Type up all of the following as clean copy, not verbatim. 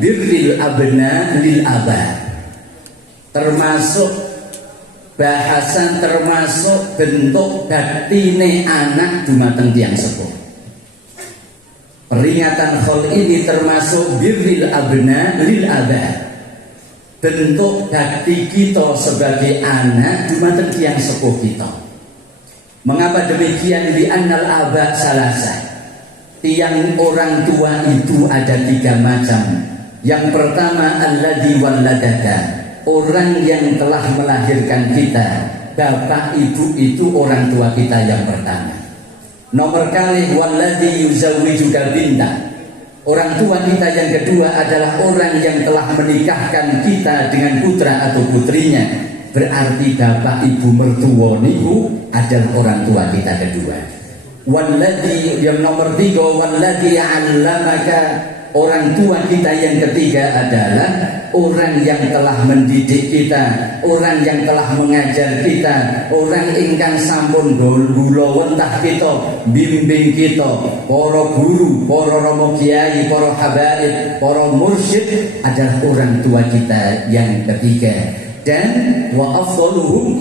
birril abna lil aba, termasuk bahasan, termasuk bentuk baktine anak dumateng tiyang sepuh. Peringatan khol ini termasuk birril abna lil aba, bentuk bakti kita sebagai anak dumateng tiyang sepuh kita. Mengapa demikian? Li annal aba salasa, tiang orang tua itu ada 3 macam. Yang pertama alladzi walladaka, orang yang telah melahirkan kita. Bapak ibu itu orang tua kita yang pertama. Nomor kali walladzi yuzawwijuka binta, orang tua kita yang kedua adalah orang yang telah menikahkan kita dengan putra atau putrinya. Berarti bapak ibu mertua niku adalah orang tua kita kedua. Walladzi, yang nomor 3, walladzi 'allamaka, orang tua kita yang ketiga adalah orang yang telah mendidik kita, orang yang telah mengajar kita, orang ingkang sampun gula wentah kita, bimbing kita, para guru, para rama kiai, para habaib, para mursyid adalah orang tua kita yang ketiga. Dan wa afdaluhum,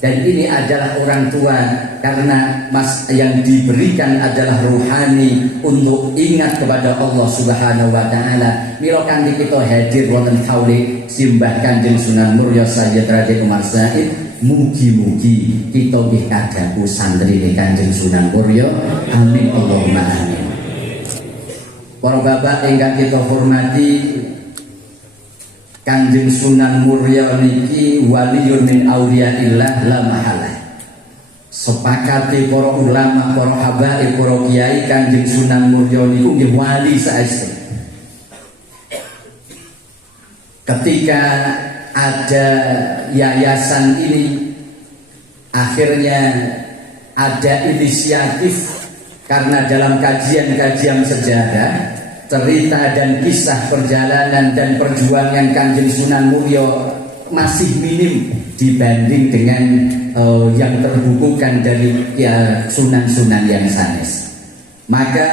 dan ini adalah orang tua karena yang diberikan adalah ruhani untuk ingat kepada Allah Subhanahu wa taala. Mila kanthi kita hadir wonten haule simbah Kanjeng Sunan Muria Sayyid Raden Umar Said, mugi-mugi kita nggih kadaku santrine Kanjeng Sunan Muria. Amin Allahumma amin. Para bapak ingkang kita hormati, Kanjeng Sunan Muria niki waliyun min auliyaillah la mahalah. Sepakati para ulama, para habaib, para kiai, Kanjeng Sunan Muria niku nggih wali saestu. Ketika ada yayasan ini, akhirnya ada inisiatif karena dalam kajian-kajian sejarah, cerita dan kisah perjalanan dan perjuangan Kanjeng Sunan Muria masih minim dibanding dengan yang terbukukan dari sunan-sunan yang sanes. Maka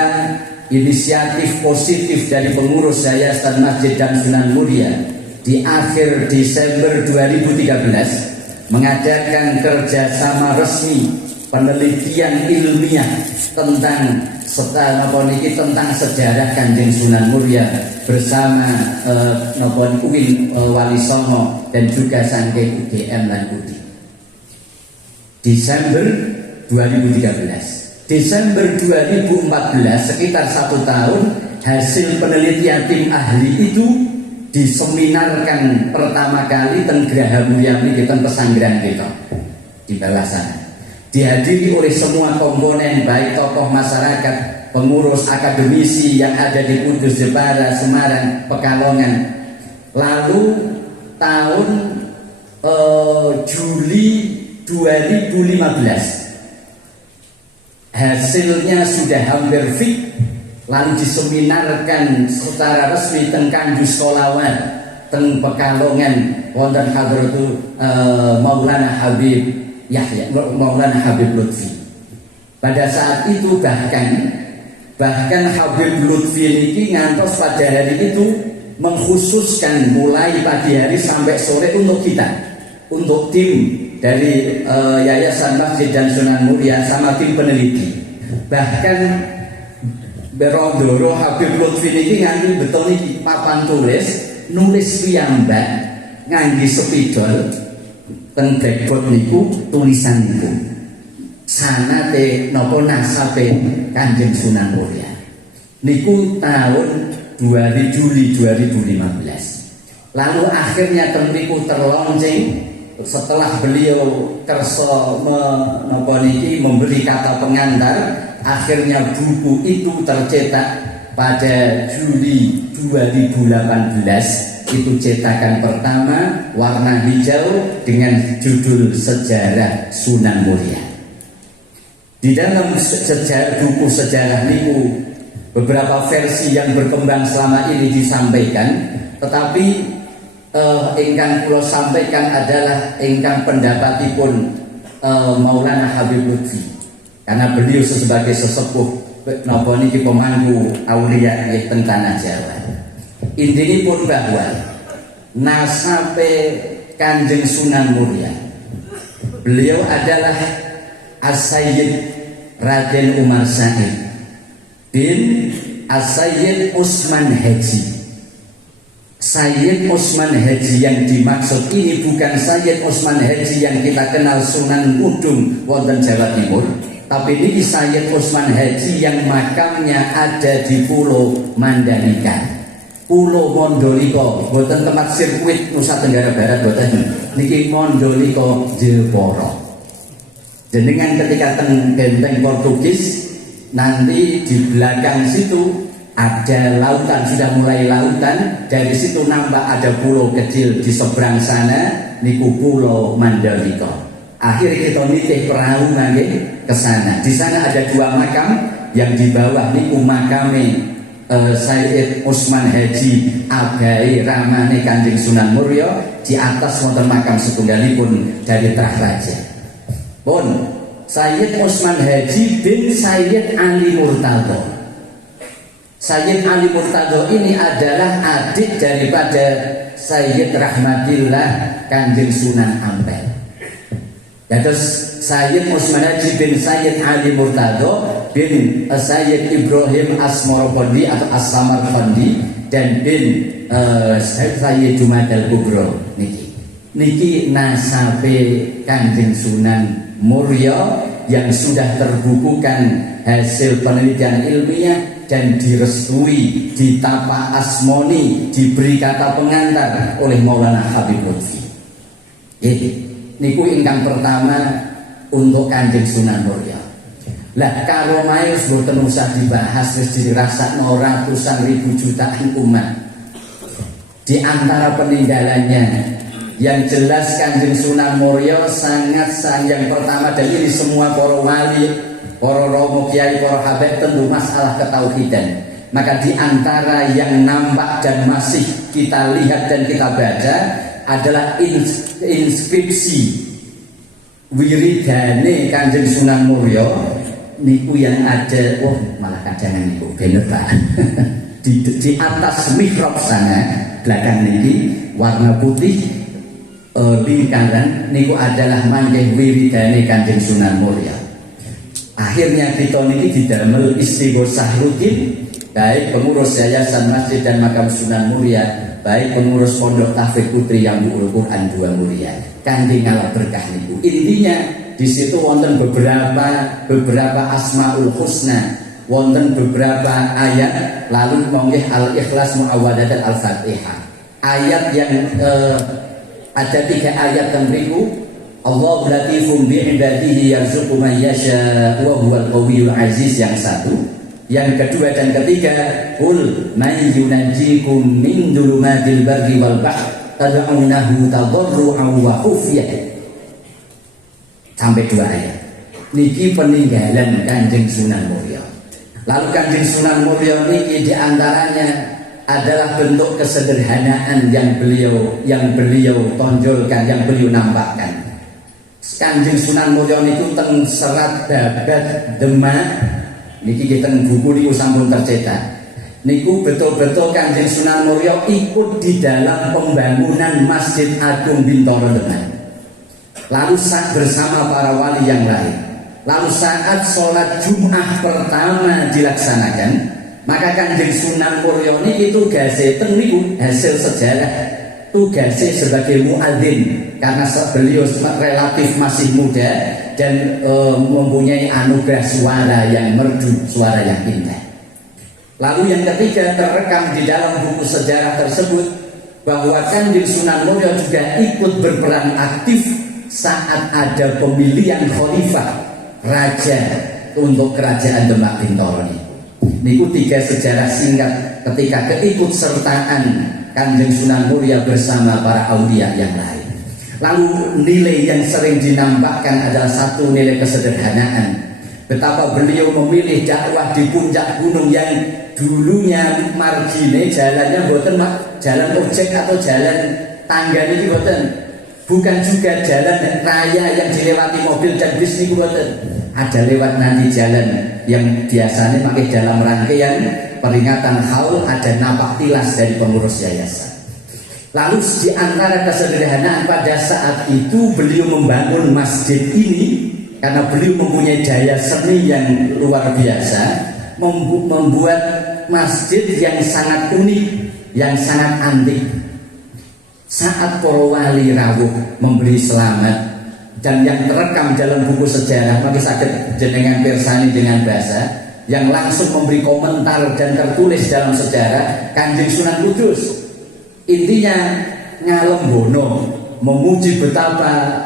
inisiatif positif dari pengurus Yayasan Masjid dan Sunan Muria di akhir Desember 2013 mengadakan kerjasama resmi penelitian ilmiah tentang tentang sejarah Kanjeng Sunan Muria bersama UIN Wali Songo dan juga Sangke UGM lan UDI. Desember 2013, Desember 2014, sekitar 1 tahun, hasil penelitian tim ahli itu diseminarkan pertama kali teng Graha Mulia di pesanggrahan kita di bawah sana. Dihadiri oleh semua komponen, baik tokoh masyarakat, pengurus akademisi yang ada di Kudus, Jepara, Semarang, Pekalongan. Lalu tahun Juli 2015 hasilnya sudah hampir fit, lalu diseminarkan secara resmi teng Kanju Skolawat, teng Pekalongan, wonten hadratu Maulana Habib Yahya, Maulana Habib Lutfi. Pada saat itu bahkan Habib Lutfi ini ngantos pada hari itu mengkhususkan mulai pagi hari sampai sore untuk kita, untuk tim dari Yayasan Masjid dan Sunan Muria sama tim peneliti. Bahkan Berondoro Habib Lutfi ini nganti betul ini papan tulis piyambak ngangge spidol teng blackboard niku tulisan niku sanate napa nasabe Kanjeng Sunan Muria niku tahun Juli 2015. Lalu akhirnya tempiku terlonceng setelah beliau kersa memberi kata pengantar, akhirnya buku itu tercetak pada Juli 2018. Itu cetakan pertama warna hijau dengan judul Sejarah Sunan Muria. Di dalam buku sejarah niku beberapa versi yang berkembang selama ini disampaikan, tetapi ingkang kula sampaikan adalah ingkang pendapatipun Maulana Habib Lutfi, karena beliau sebagai sesepuh napa niki pemangku aulia teng tanah Jawa. Intinya pun bahwa nasabe Kanjeng Sunan Muria, beliau adalah As-Sayyid Raden Umar Said bin As-Sayyid Usman Haji. Sayyid Usman Haji yang dimaksud ini bukan Sayyid Usman Haji yang kita kenal Sunan Kudung wonten Jawa Timur, tapi ini Sayyid Usman Haji yang makamnya ada di Pulau Mandalika, Pulau Mondoliko, boten tempat sirkuit Nusa Tenggara Barat, boten niki Mondoliko Jeporo. Jenengan ketika teng benteng Portugis, nanti di belakang situ ada lautan, sudah mulai lautan. Dari situ nampak ada pulau kecil di seberang sana, niku Pulau Mandalika. Akhirnya kita nitih perahu nggih ke sana. Di sana ada dua makam, yang di bawah niku makame Sayyid Usman Haji Agai ramane Kanjeng Sunan Muria, di atas wonten makam setunggalipun dari Trah Raja. Pun Sayyid Usman Haji bin Sayyid Ali Murtado. Sayyid Ali Murtado ini adalah adik daripada Sayyid Rahmatillah Kanjeng Sunan Ampel. Ya, terus Sayyid Usman Haji bin Sayyid Ali Murtado bin Sayyid Ibrahim Asmorofondi atau As-Samarfondi dan bin Sayyid Jumadal Kubro niki nasabe Kanjeng Sunan Muria yang sudah terbukukan hasil penelitian ilmiah dan direstui, ditapa asmoni, diberi kata pengantar oleh Maulana Habib Lutfi. Niku ingkang pertama untuk Kanjeng Sunan Muria. Lah kalau mayus boten usah dibahas, wis dirasakno ratusan ribu jutaan umat. Di antara peninggalannya yang jelas Kanjeng Sunan Muria sangat yang pertama, dan ini semua para wali, para romo kiai, para habib tentu masalah ketauhidan. Maka di antara yang nampak dan masih kita lihat dan kita baca adalah inskripsi wiridane Kanjeng Sunan Muria niku yang ada, malah kadangan niku bener Pak. di atas mihrab sana belakang niki warna putih lingkaran niku adalah manggih wiridane Kanjeng Sunan Muria. Akhirnya kita niki didamel istighosah rutin, baik pengurus Yayasan Masjid dan Makam Sunan Muria, baik pengurus Pondok Tahfidz Putri yang Buul Quran 2 Muria, kangge ngalap berkah niku. Intinya di situ wonten beberapa asmaul husna, wonten beberapa ayat, lalu manggih al-ikhlas muawwadatan al-fatihah. Ayat yang ada 3 ayat temriku, Allah latifum bi'ibadihi yarzuqu man yasha wa huwal qawiyul aziz, yang satu. Yang kedua dan ketiga, qul man yunajjikum min dhulumatil barri wal bahr tad'unahu tadarruan wa khufyah. Sampai 2 ayat. Niki peninggalan Kanjeng Sunan Muria. Lalu Kanjeng Sunan Muria niki diantaranya adalah bentuk kesederhanaan yang beliau tonjolkan, yang beliau nampakkan. Kanjeng Sunan Muria niku teng Serat Babat Demak niki kita buku niku sampun tercetak. Niku betul-betul Kanjeng Sunan Muria ikut di dalam pembangunan Masjid Agung Bintoro Demak. Lalu saat bersama para wali yang lain. Lalu saat sholat Jum'ah pertama dilaksanakan, maka Kanjeng Sunan Muria niki tugasnya niku hasil sejarah, tugasnya sebagai muadzin, karena beliau relatif masih muda dan mempunyai anugerah suara yang merdu, suara yang indah. Lalu yang ketiga, terrekam di dalam buku sejarah tersebut bahwa Kanjeng Sunan Muria juga ikut berperan aktif saat ada pemilihan khalifah raja untuk kerajaan Demak Bintoro niku 3 sejarah singkat ketika keikutsertaan Kanjeng Sunan Muria bersama para aulia yang lain. Lalu nilai yang sering dinampakkan adalah satu nilai kesederhanaan. Betapa beliau memilih dakwah di puncak gunung yang dulunya margine jalannya boten jalan objek atau jalan tangga ini boten. Bukan juga jalan raya yang dilewati mobil dan bis niku boten. Ada lewat nanti jalan yang biasanya pakai dalam rangkaian peringatan haul ada napak tilas dari pengurus yayasan. Lalu di antara kesederhanaan pada saat itu beliau membangun masjid ini karena beliau mempunyai daya seni yang luar biasa, membuat masjid yang sangat unik, yang sangat antik. Saat para wali rawuh memberi selamat dan yang terekam dalam buku sejarah, maka sakit jenengan pirsani dengan bahasa yang langsung memberi komentar dan tertulis dalam sejarah Kanjeng Sunan Kudus. Intinya ngalembono memuji betapa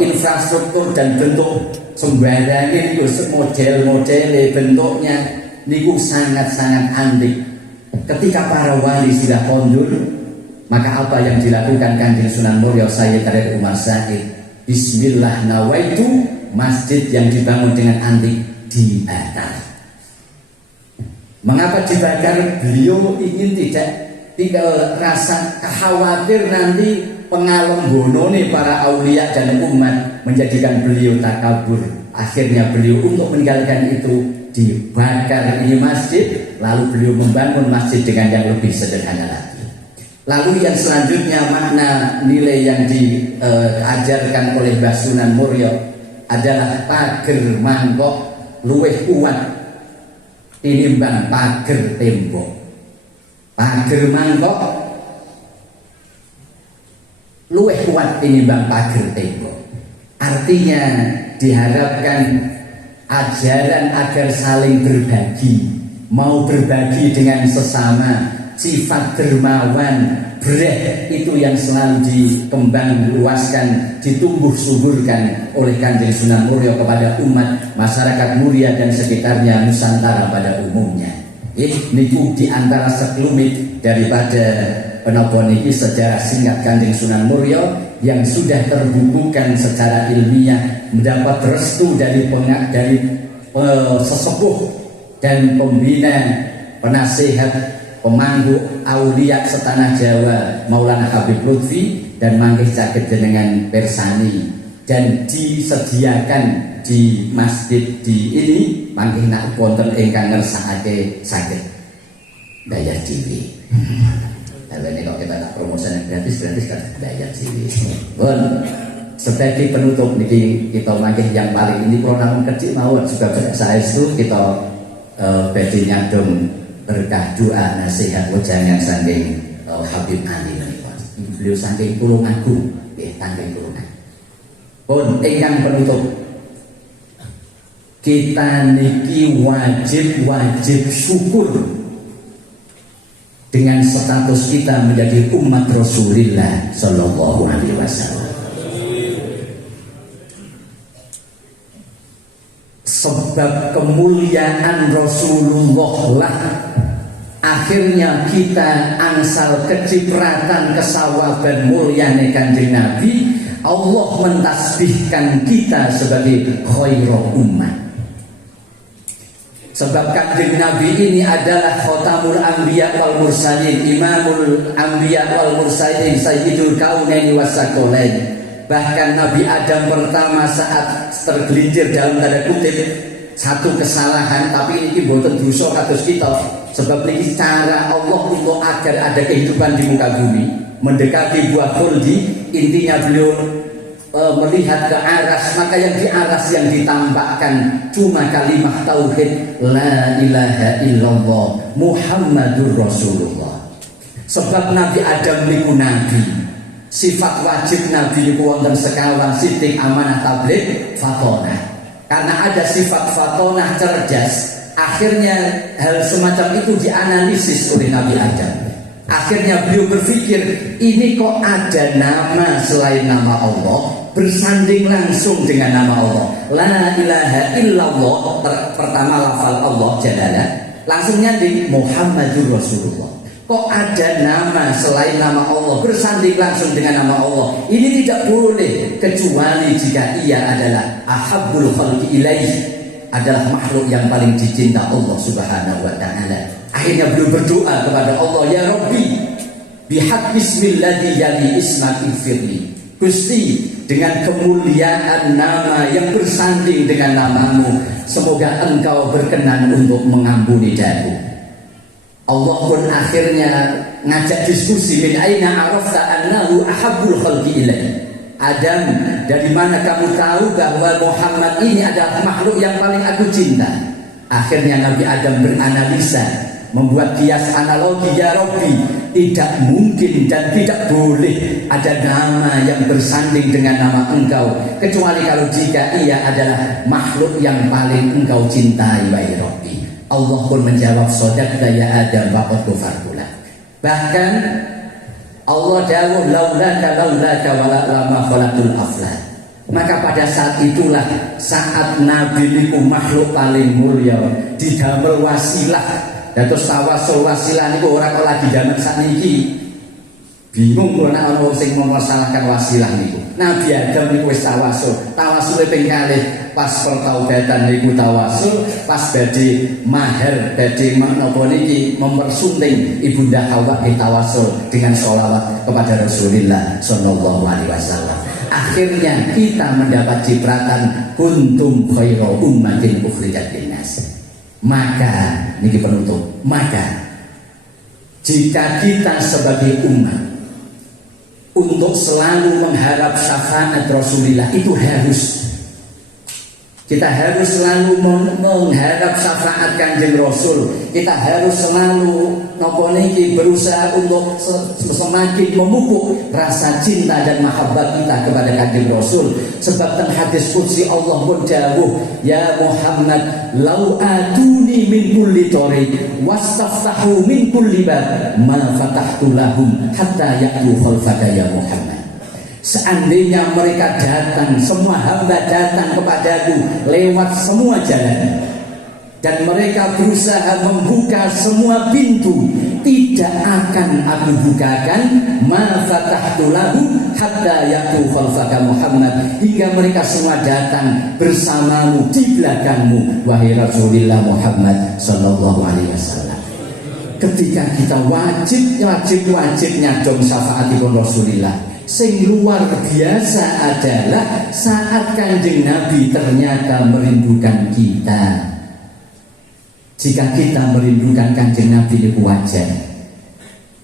infrastruktur dan bentuk sembarangnya itu model-modelnya bentuknya niku sangat-sangat antik. Ketika para wali sudah kondur, maka apa yang dilakukan Kanjeng Sunan Muria Sayyid Tarek Umar Said? Bismillah nawaitu, masjid yang dibangun dengan antik dibakar. Mengapa dibakar? Beliau ingin tidak rasa khawatir nanti pengalem nih para aulia dan umat menjadikan beliau takabur. Akhirnya beliau untuk meninggalkan itu dibakar ini masjid, lalu beliau membangun masjid dengan yang lebih sederhana lagi. Lalu yang selanjutnya makna nilai yang diajarkan oleh Mbah Sunan Muria adalah pager mangkok luweh kuat tinimbang pager tembok. Pager mangkok luweh kuat tinimbang pager tembok. Artinya diharapkan ajaran agar saling berbagi, mau berbagi dengan sesama, sifat dermawan, breh itu yang selalu dikembang luaskan, ditumbuh suburkan oleh Kanjeng Sunan Muria kepada umat masyarakat Muria dan sekitarnya Nusantara pada umumnya. Niku diantara sekelumit daripada penapa niki sejarah singkat Kanjeng Sunan Muria yang sudah terbukukan secara ilmiah, mendapat restu dari sesepuh dan pembina, penasihat, pemangku aulia setanah Jawa Maulana Habib Lutfi dan manggih caket jenengan persani, dan disediakan di masjid di ini manggih nak wonten ingkang ngersakake saged daya diri. Kalau ini kalau kita tak promosi gratis kan daya diri. Bon, sebagai penutup niki kita manggih yang paling ini program kecil mawon juga saya itu kita badhe nyadong berkah doa nasihat wejangan saking Habib Ali menika. Beliau saking Tulung Agung, nggih saking Tulung Agung. Pun ingkang penutup, kita niki wajib syukur dengan status kita menjadi umat Rasulullah Sallallahu Alaihi Wasallam. Sebab kemuliaan Rasulullah lah akhirnya kita angsal kecipratan kesawaban mulyane Kanjeng Nabi. Allah mentasbihkan kita sebagai khairul ummah. Sebab Kanjeng Nabi ini adalah Khatamul Anbiya wal Mursalin, Imamul Anbiya wal Mursalin, Sayyidul Kaunaini Wasaqalain. Bahkan Nabi Adam pertama saat tergelincir dalam tanda kutip satu kesalahan, tapi ini mboten dosa kados kita. Sebab ini cara Allah untuk agar ada kehidupan di muka bumi, mendekati buah khuldi. Intinya beliau melihat ke aras, maka yang di aras yang ditampakkan cuma kalimat tauhid la ilaha illallah Muhammadur Rasulullah. Sebab Nabi Adam niku nabi, sifat wajib Nabi niku wonten sekawan sidik amanah tabligh fatonah. Karena ada sifat fatonah cerdas, akhirnya hal semacam itu dianalisis oleh Nabi Adam. Akhirnya beliau berpikir, ini kok ada nama selain nama Allah, bersanding langsung dengan nama Allah. La ilaha illallah, pertama lafal Allah jalalah, langsung nyanding Muhammadur Rasulullah. Kok ada nama selain nama Allah, bersanding langsung dengan nama Allah? Ini tidak boleh kecuali jika ia adalah ahabbul khalqi ilaihi, adalah makhluk yang paling dicinta Allah Subhanahu wa ta'ala. Akhirnya beliau berdoa kepada Allah, ya Rabbi, bihaq bismilladzi yali ismaki firli. Gusti, dengan kemuliaan nama yang bersanding dengan namamu, semoga engkau berkenan untuk mengampuni daku. Allah pun akhirnya ngajak diskusi, min aina arafta annahu ahabbul khalqi ilaih. Adam, dari mana kamu tahu bahwa Muhammad ini adalah makhluk yang paling aku cinta? Akhirnya Nabi Adam beranalisa, membuat kias analogi, ya Rabbi, tidak mungkin dan tidak boleh ada nama yang bersanding dengan nama engkau, kecuali kalau jika ia adalah makhluk yang paling engkau cintai, wahai Rabbi. Allah pun menjawab, sodaqta ya Adam wa qad ghafartu lak. Bahkan Allah dawuh, laulaka wala lama khalaqul aflak. Maka pada saat itulah saat Nabi niku makhluk paling mulia, didamel wasilah. Dan terus tawasul wasilah niku ora kok lagi zaman sakniki. Bingung kok nek ana sing mempersalahkan wasilah niku. Nabi Adam niku wis tawasul. Tawasule ping kalih pas pertaubatan niku tawasul, pas badhe mahar, badhe menapa niki mempersunting Ibunda Hawa tawasul dengan sholawat kepada Rasulullah sallallahu alaihi wasallam. Akhirnya kita mendapat cipratan kuntum khairu ummatin ukhrijat linnas. Maka ini penutup, maka jika kita sebagai umat untuk selalu mengharap syafaat Rasulullah, itu harus kita harus selalu mengharap syafaat Kanjeng Rasul. Kita harus selalu berusaha untuk semakin memupuk rasa cinta dan mahabbah kita kepada Kanjeng Rasul. Sebab ten hadis qudsi Allah pun dawuh, ya Muhammad, lau atuni min kulli tariq wastaftahu min kulli bab ma fatahtu lahum hatta ya'tu khalfaka ya Muhammad. Seandainya mereka datang, semua hamba datang kepadaku lewat semua jalan, dan mereka berusaha membuka semua pintu, tidak akan aku bukakan ma fatahtu lahum hatta ya'tu khalfaka Muhammad, hingga mereka semua datang bersamamu di belakangmu, wahai Rasulullah Muhammad sallallahu alaihi wasallam. Ketika kita wajib nyadong syafaatipun Rasulullah, sing luar biasa adalah saat Kanjeng Nabi ternyata merindukan kita. Jika kita merindukan Kanjeng Nabi itu wajar.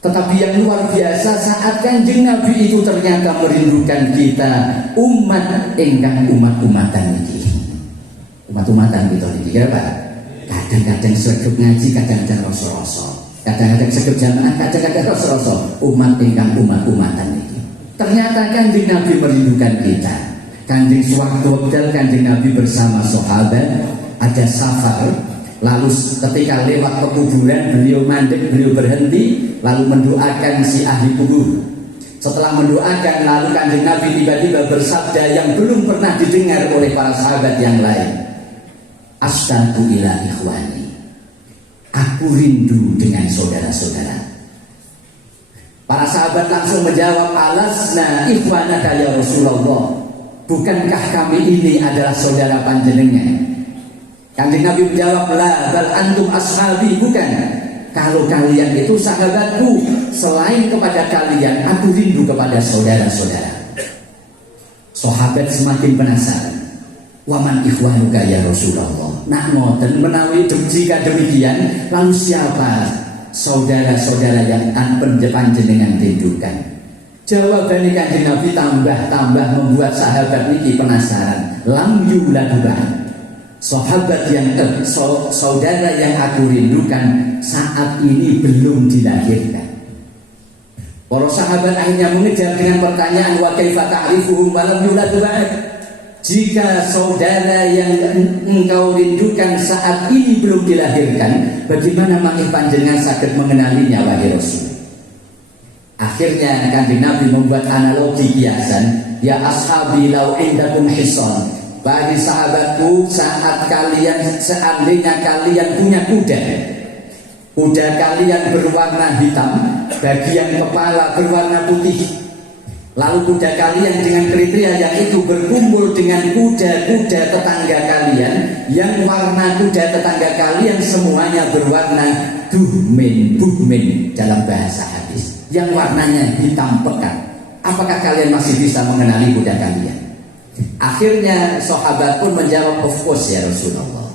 Tetapi yang luar biasa saat Kanjeng Nabi itu ternyata merindukan kita, umat ingkang umat-umatan iki. Umat-umatan kita iki kira Pak. Kadang-kadang sregep ngaji, kadang-kadang rasa-rasa. Kadang-kadang sregep jamaah, kadang-kadang rasa-rasa. Umat ingkang umat-umatan iki. Ternyata Kanjeng Nabi merindukan kita. Kanjeng sewaktu wekdal Kanjeng Nabi bersama sahabat ada safar, lalu ketika lewat ke kuburan beliau mandek, beliau berhenti, lalu mendoakan si ahli kubur. Setelah mendoakan, lalu Kanjeng Nabi tiba-tiba bersabda yang belum pernah didengar oleh para sahabat yang lain, ashtaqu ila ikhwani, aku rindu dengan saudara-saudara. Para sahabat langsung menjawab, alasna ikhwanaka ya Rasulullah, bukankah kami ini adalah saudara panjenengan? Kanjeng Nabi menjawab, la bal antum ashabi, bukan, kalau kalian itu sahabatku, selain kepada kalian aku rindu kepada saudara-saudara. Sahabat semakin penasaran, waman ikhwanuka ya Rasulullah, nak ngoten menawi jika demikian, lalu siapa saudara-saudara yang panjenengan rindukan? Jawaban Kanjeng Nabi tambah membuat sahabat niki penasaran. Lam yuladu ba'd, sahabat yang saudara yang aku rindukan saat ini belum dilahirkan. Para sahabat akhirnya mengejar dengan pertanyaan, wa kaifa ta'rifuhum wa lam yuladu ba'd? Jika saudara yang engkau rindukan saat ini belum dilahirkan, bagaimana mangke panjenengan saged mengenalinya, wahai Rasul? Akhirnya Kanjeng Nabi membuat analogi kiasan, ya ashabi law indakum hisan, bagi sahabatku, saat kalian seandainya kalian punya kuda kalian berwarna hitam, bagian kepala berwarna putih. Lalu kuda kalian dengan kriteria yang itu berkumpul dengan kuda-kuda tetangga kalian, yang warna kuda tetangga kalian semuanya berwarna buhmin dalam bahasa hadis, yang warnanya hitam pekat. apakah kalian masih bisa mengenali kuda kalian? Akhirnya sahabat pun menjawab, of course ya Rasulullah.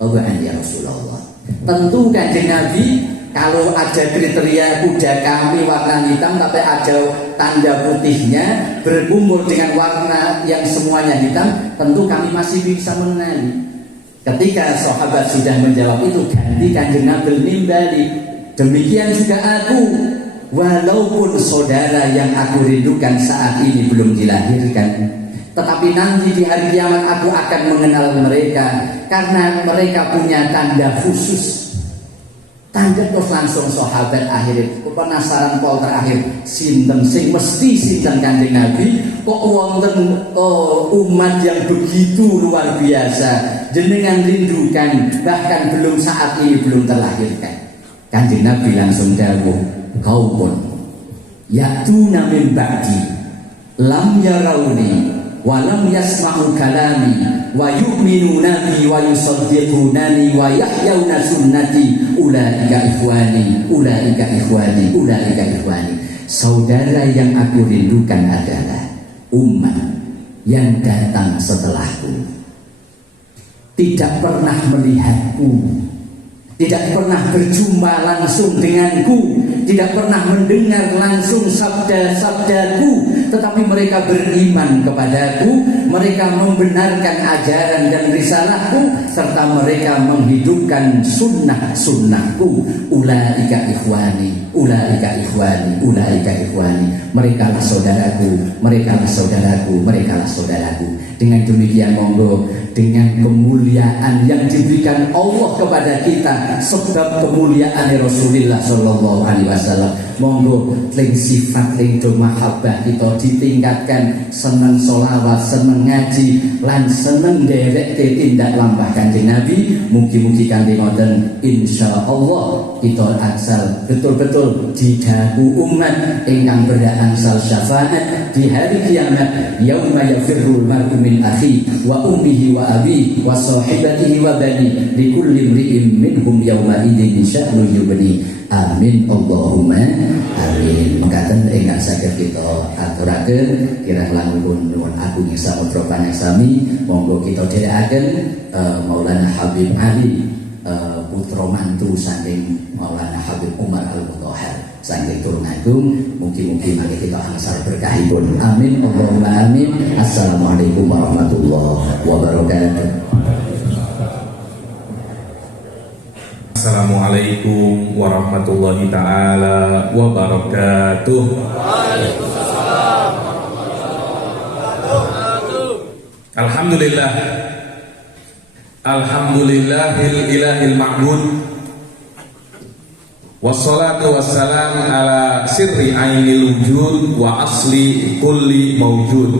Obaan ya Rasulullah. Tentu Kanjeng Nabi, kalau ada kriteria kuda kami warna hitam tapi ada tanda putihnya berkumpul dengan warna yang semuanya hitam, tentu kami masih bisa mengenali. Ketika sahabat sudah menjawab itu, ganti Kanjeng Nabi nimbali, demikian juga aku, walaupun saudara yang aku rindukan saat ini belum dilahirkan, tetapi nanti di hari kiamat aku akan mengenal mereka karena mereka punya tanda khusus. Tanda terus langsung sahabat akhirnya penasaran pol terakhir, sinten sing mesti sinten Kanjeng Nabi kok wonten umat yang begitu luar biasa jenengan rindukan bahkan belum saat ini belum terlahirkan. Kanjeng Nabi langsung dawuh, qaumun ya'tuna min ba'di lam yarawni wa lam yasma'u kalami wa yu'minuna bi wa yusaddiqunani wa yahyawna sunnati ulaika ikhwani ulaika ikhwani ulaika ikhwani. Saudara yang aku rindukan adalah umat yang datang setelahku, tidak pernah melihatku, tidak pernah berjumpa langsung denganku, tidak pernah mendengar langsung sabda-sabdaku, tetapi mereka beriman kepadaku, mereka membenarkan ajaran dan risalahku, serta mereka menghidupkan sunnah-sunnahku. Ulaika ikhwani, ulaika ikhwani, ulaika ikhwani. Mereka lah saudaraku, mereka lah saudaraku, mereka lah saudaraku. Dengan demikian monggo, dengan kemuliaan yang diberikan Allah kepada kita sebab kemuliaan Rasulullah Shallallahu Alaihi Wasallam, monggo ling sifat ling do mahabbah kita ditingkatkan, seneng sholawat, seneng ngaji, lan seneng derek tindak lampah Kanjeng Nabi. Mugi-mugi kanthi ngoten insyaallah kita asal betul-betul didaku umat ingkang berhak angsal syafaat di hari kiamat, yauma yafirrul mar'u min akhi wa ummihi wa abi wa sahibatihi wa bani likulli imri'in minhum yauma idzin sya'nu yubni. Amin Allahumma amin. Mengatakan ingkang saged kita aturaken kirang langkung nuwun agung samudra panasami, monggo kita dherekaken Maulana Habib Ali putra mantu saking Maulana Habib Umar Al-Mutahhar saking turun agung. Mugi-mugi mangke kita angsal berkahipun. Amin Allahumma amin. Assalamualaikum warahmatullahi wabarakatuh. Assalamualaikum warahmatullahi ta'ala wabarakatuh. Waalaikumsalam warahmatullahi wabarakatuh. Alhamdulillah, alhamdulillahil ilahil ma'bud, wassalatu wassalam ala sirri ainil wujud wa asli kulli mawjud,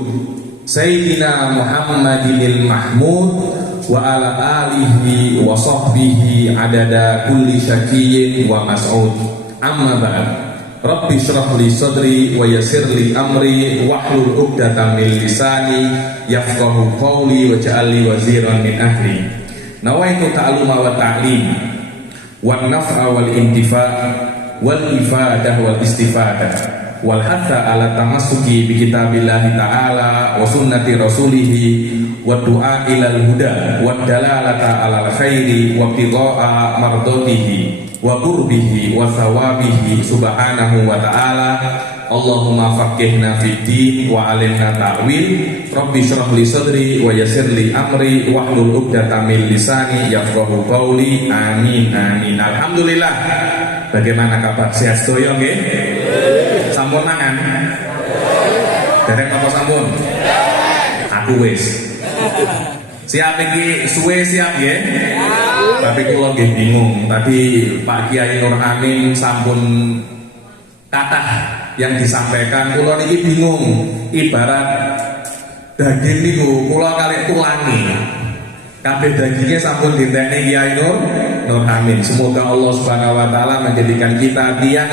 Sayyidina Muhammadinil Mahmud wa ala alihi wa sahbihi adada kulli syakiyyin wa mas'ud. Amma ba'd. Rabbi shrah li sadri wa yassir li amri wahlul 'uqdatam min lisani yafqahu qawli waj'al li waziran min ahli. Nawaitu ta'alluma wa ta'lim wan naf'a wal intifa' wal ifadah wal istifadah wal hatta ala tamassuki bi kitabillahi ta'ala wa sunnati rasulihi wa du'a ilal huda wa dalalata alal khairi wa qidha'a mardatihi wa qurbihi wa thawabihi subhanahu wa ta'ala. Allahumma faqihna fid din wa alimna ta'wil. Rabbi shrah li sadri wa yassir li amri wahlul 'uqdatam min lisani yafqahu qawli. Amin amin. Alhamdulillah. Bagaimana kabar? Sehat sedaya nggih? Sampun mangan? Derek apa sampun? Aku wis. Siap iki suwe siap ya. Tapi kula nggih bingung. Tadi Pak Kiai Nur Amin sampun kathah yang disampaikan, kula niki bingung. Ibarat daging niku kula kalih tulangi. Kabeh dagingnya sampun dintekne Kiai Nur Amin. Semoga Allah Subhanahu wa taala menjadikan kita tiang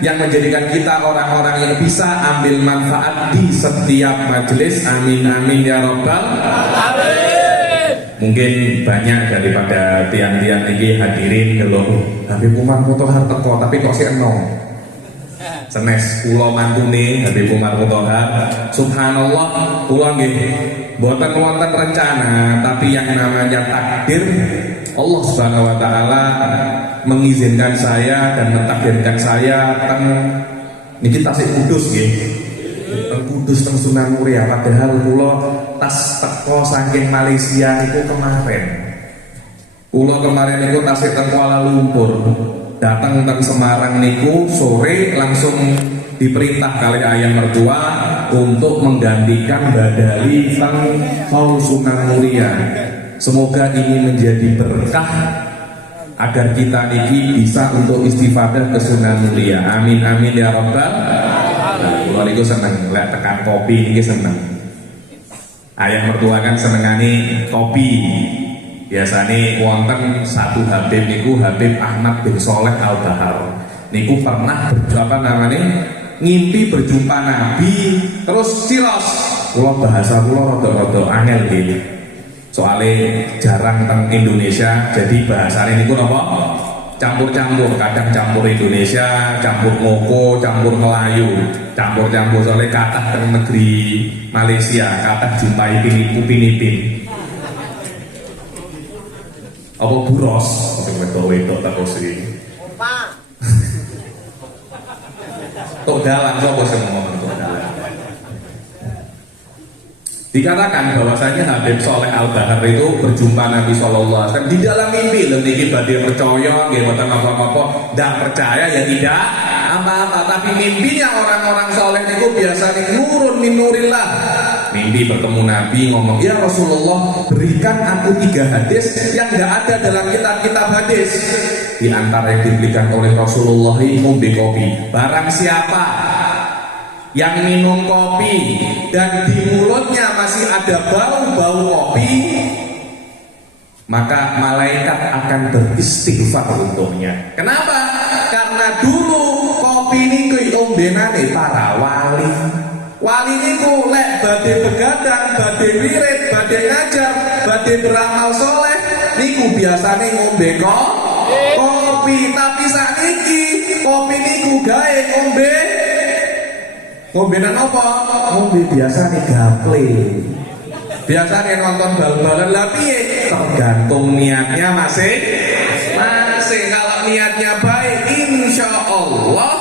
yang menjadikan kita orang-orang yang bisa ambil manfaat di setiap majelis. Amin amin ya rabbal alamin. Mungkin banyak daripada tiang-tiang ini hadirin ngeluh, tapi Umar Mutahhar teko tapi kok sih enong. senes kula mantune Habib Umar Mutahar. Subhanallah, kula nggih mboten wonten rencana, tapi yang namanya takdir Allah Subhanahu wa taala mengizinkan saya dan mentakdirkan saya teng niki tasik Kudus nggih. Teng Kudus teng Sunan Muria, padahal kula tas teko saking Malaysia niku kemarin. Kula kemarin niku tasik teng Kuala Lumpur. Datang teng Semarang niku sore langsung diperintah kali ayah mertua untuk menggantikan badali teng Haul Sunan Muria. Semoga ini menjadi berkah agar kita niki bisa untuk istifadah ke Sunan Muria. Amin amin ya rabbal alamin. Kula niku seneng lek tekan kopi niki seneng. Ayah mertua kan senengane kopi. Biasane wonten satu Habib niku Habib Ahmad bin Soleh Al Bahar. Niku pernah ngimpi berjumpa Nabi terus silos. Kula bahasa kula rada-rada angel nggih. Soalnya jarang teng Indonesia, jadi bahasanya niku napa? Campur-campur, kadang campur Indonesia, campur Moko, campur Melayu, campur-campur soalnya kathah teng negeri Malaysia, kathah jumpai pinipin. Apa buros? Wedok-wedok tak sih. Tok dalan sapa sing ngomong tok dalan. Dikatakan bahwasanya Habib Soleh Al Bahar itu berjumpa Nabi Sallallahu Alaihi Wasallam di dalam mimpi. Lalu niki badhe percaya, nggih mboten apa-apa, ndak percaya ya tidak apa-apa. Tapi mimpinya orang-orang soleh niku biasanya nurun min nurillah. Mimpi bertemu Nabi ngomong, ya Rasulullah berikan aku 3 hadis yang nggak ada dalam kitab-kitab hadis. Di antara yang diberikan oleh Rasulullah ini ngombe kopi. Barang siapa yang minum kopi dan di mulutnya masih ada bau-bau kopi, maka malaikat akan beristighfar untuknya. Kenapa? Karena dulu kopi ini ombenane para wali. Wali niku lek badhe begadang, badhe wirid, badhe ngajar, badhe beramal soleh, niku biasane ngombe kopi. Tapi sakniki kopi niku gawe ngombenan apa? Ngombe biasane gaple. Biasane nonton bal-balan, lah piye? Tergantung niatnya masing. Kalau niatnya baik, insya Allah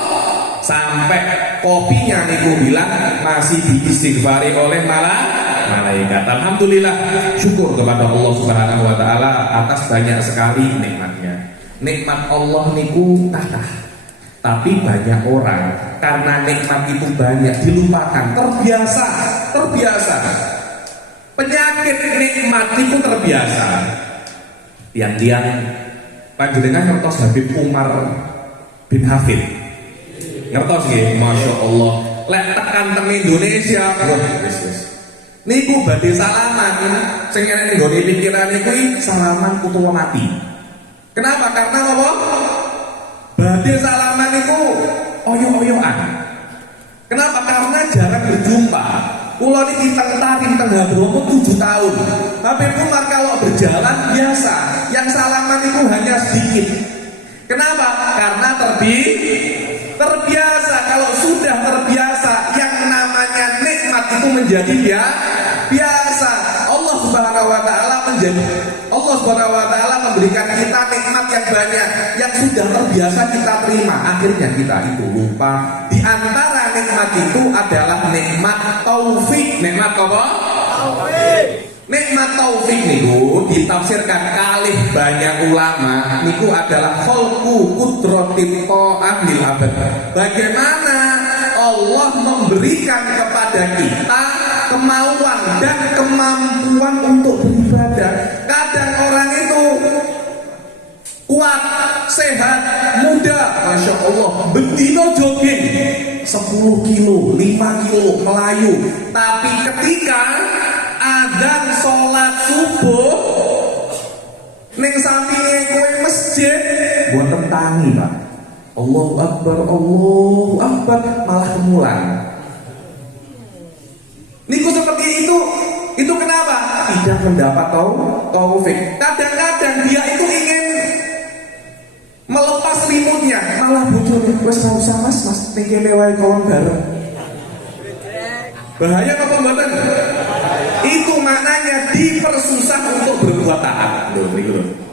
sampai kopinya niku bilang masih diistighfari oleh malaikat. Alhamdulillah, syukur kepada Allah Subhanahu wa taala atas banyak sekali nikmatnya. Nikmat Allah niku kathah. Tapi banyak orang karena nikmat itu banyak dilupakan, terbiasa. Penyakit nikmat itu terbiasa. Tiang-tiang panjenengan ngertos Habib Umar bin Hafid. Ngertos nggih, Masya Allah. Lek tekan teng Indonesia, wah wis. Niku badhe salaman, sing nek nggone pikirane kuwi salaman utawa mati. Kenapa? Karena apa? Badhe salaman niku oyo-oyoan. Kenapa? Karena jarang berjumpa. Kula niki teng Tarim teng Hadromo 7 tahun. Habib Umar kalau berjalan biasa, yang salaman itu hanya sedikit. Kenapa? Karena terbiasa. Kalau sudah terbiasa, yang namanya nikmat itu menjadi biasa. Allah Subhanahu wa taala memberikan kita nikmat yang banyak, yang sudah terbiasa kita terima. Akhirnya kita itu lupa. Di antara nikmat itu adalah nikmat taufik. Nikmat apa? Taufik. Nikmat taufik niku ditafsirkan kalih banyak ulama niku adalah khalqu qudratit ta'ah lil abad. Bagaimana Allah memberikan kepada kita kemauan dan kemampuan untuk beribadah. Kadang orang itu kuat, sehat, muda, Masya Allah, bendino jogging 10 kilo, 5 kilo melayu. Tapi ketika adzan sholat subuh ning sampinge kowe masjid mboten tangi, Pak. Allahu Akbar, malah kemulan. Niku seperti itu kenapa? Tidak mendapat taufik. Kadang-kadang dia itu ingin melepas selimutnya, malah bojone wis ora usah mas ning kene wae kawan bareng. Bahaya apa mboten? Itu maknanya dipersusah untuk berbuat taat.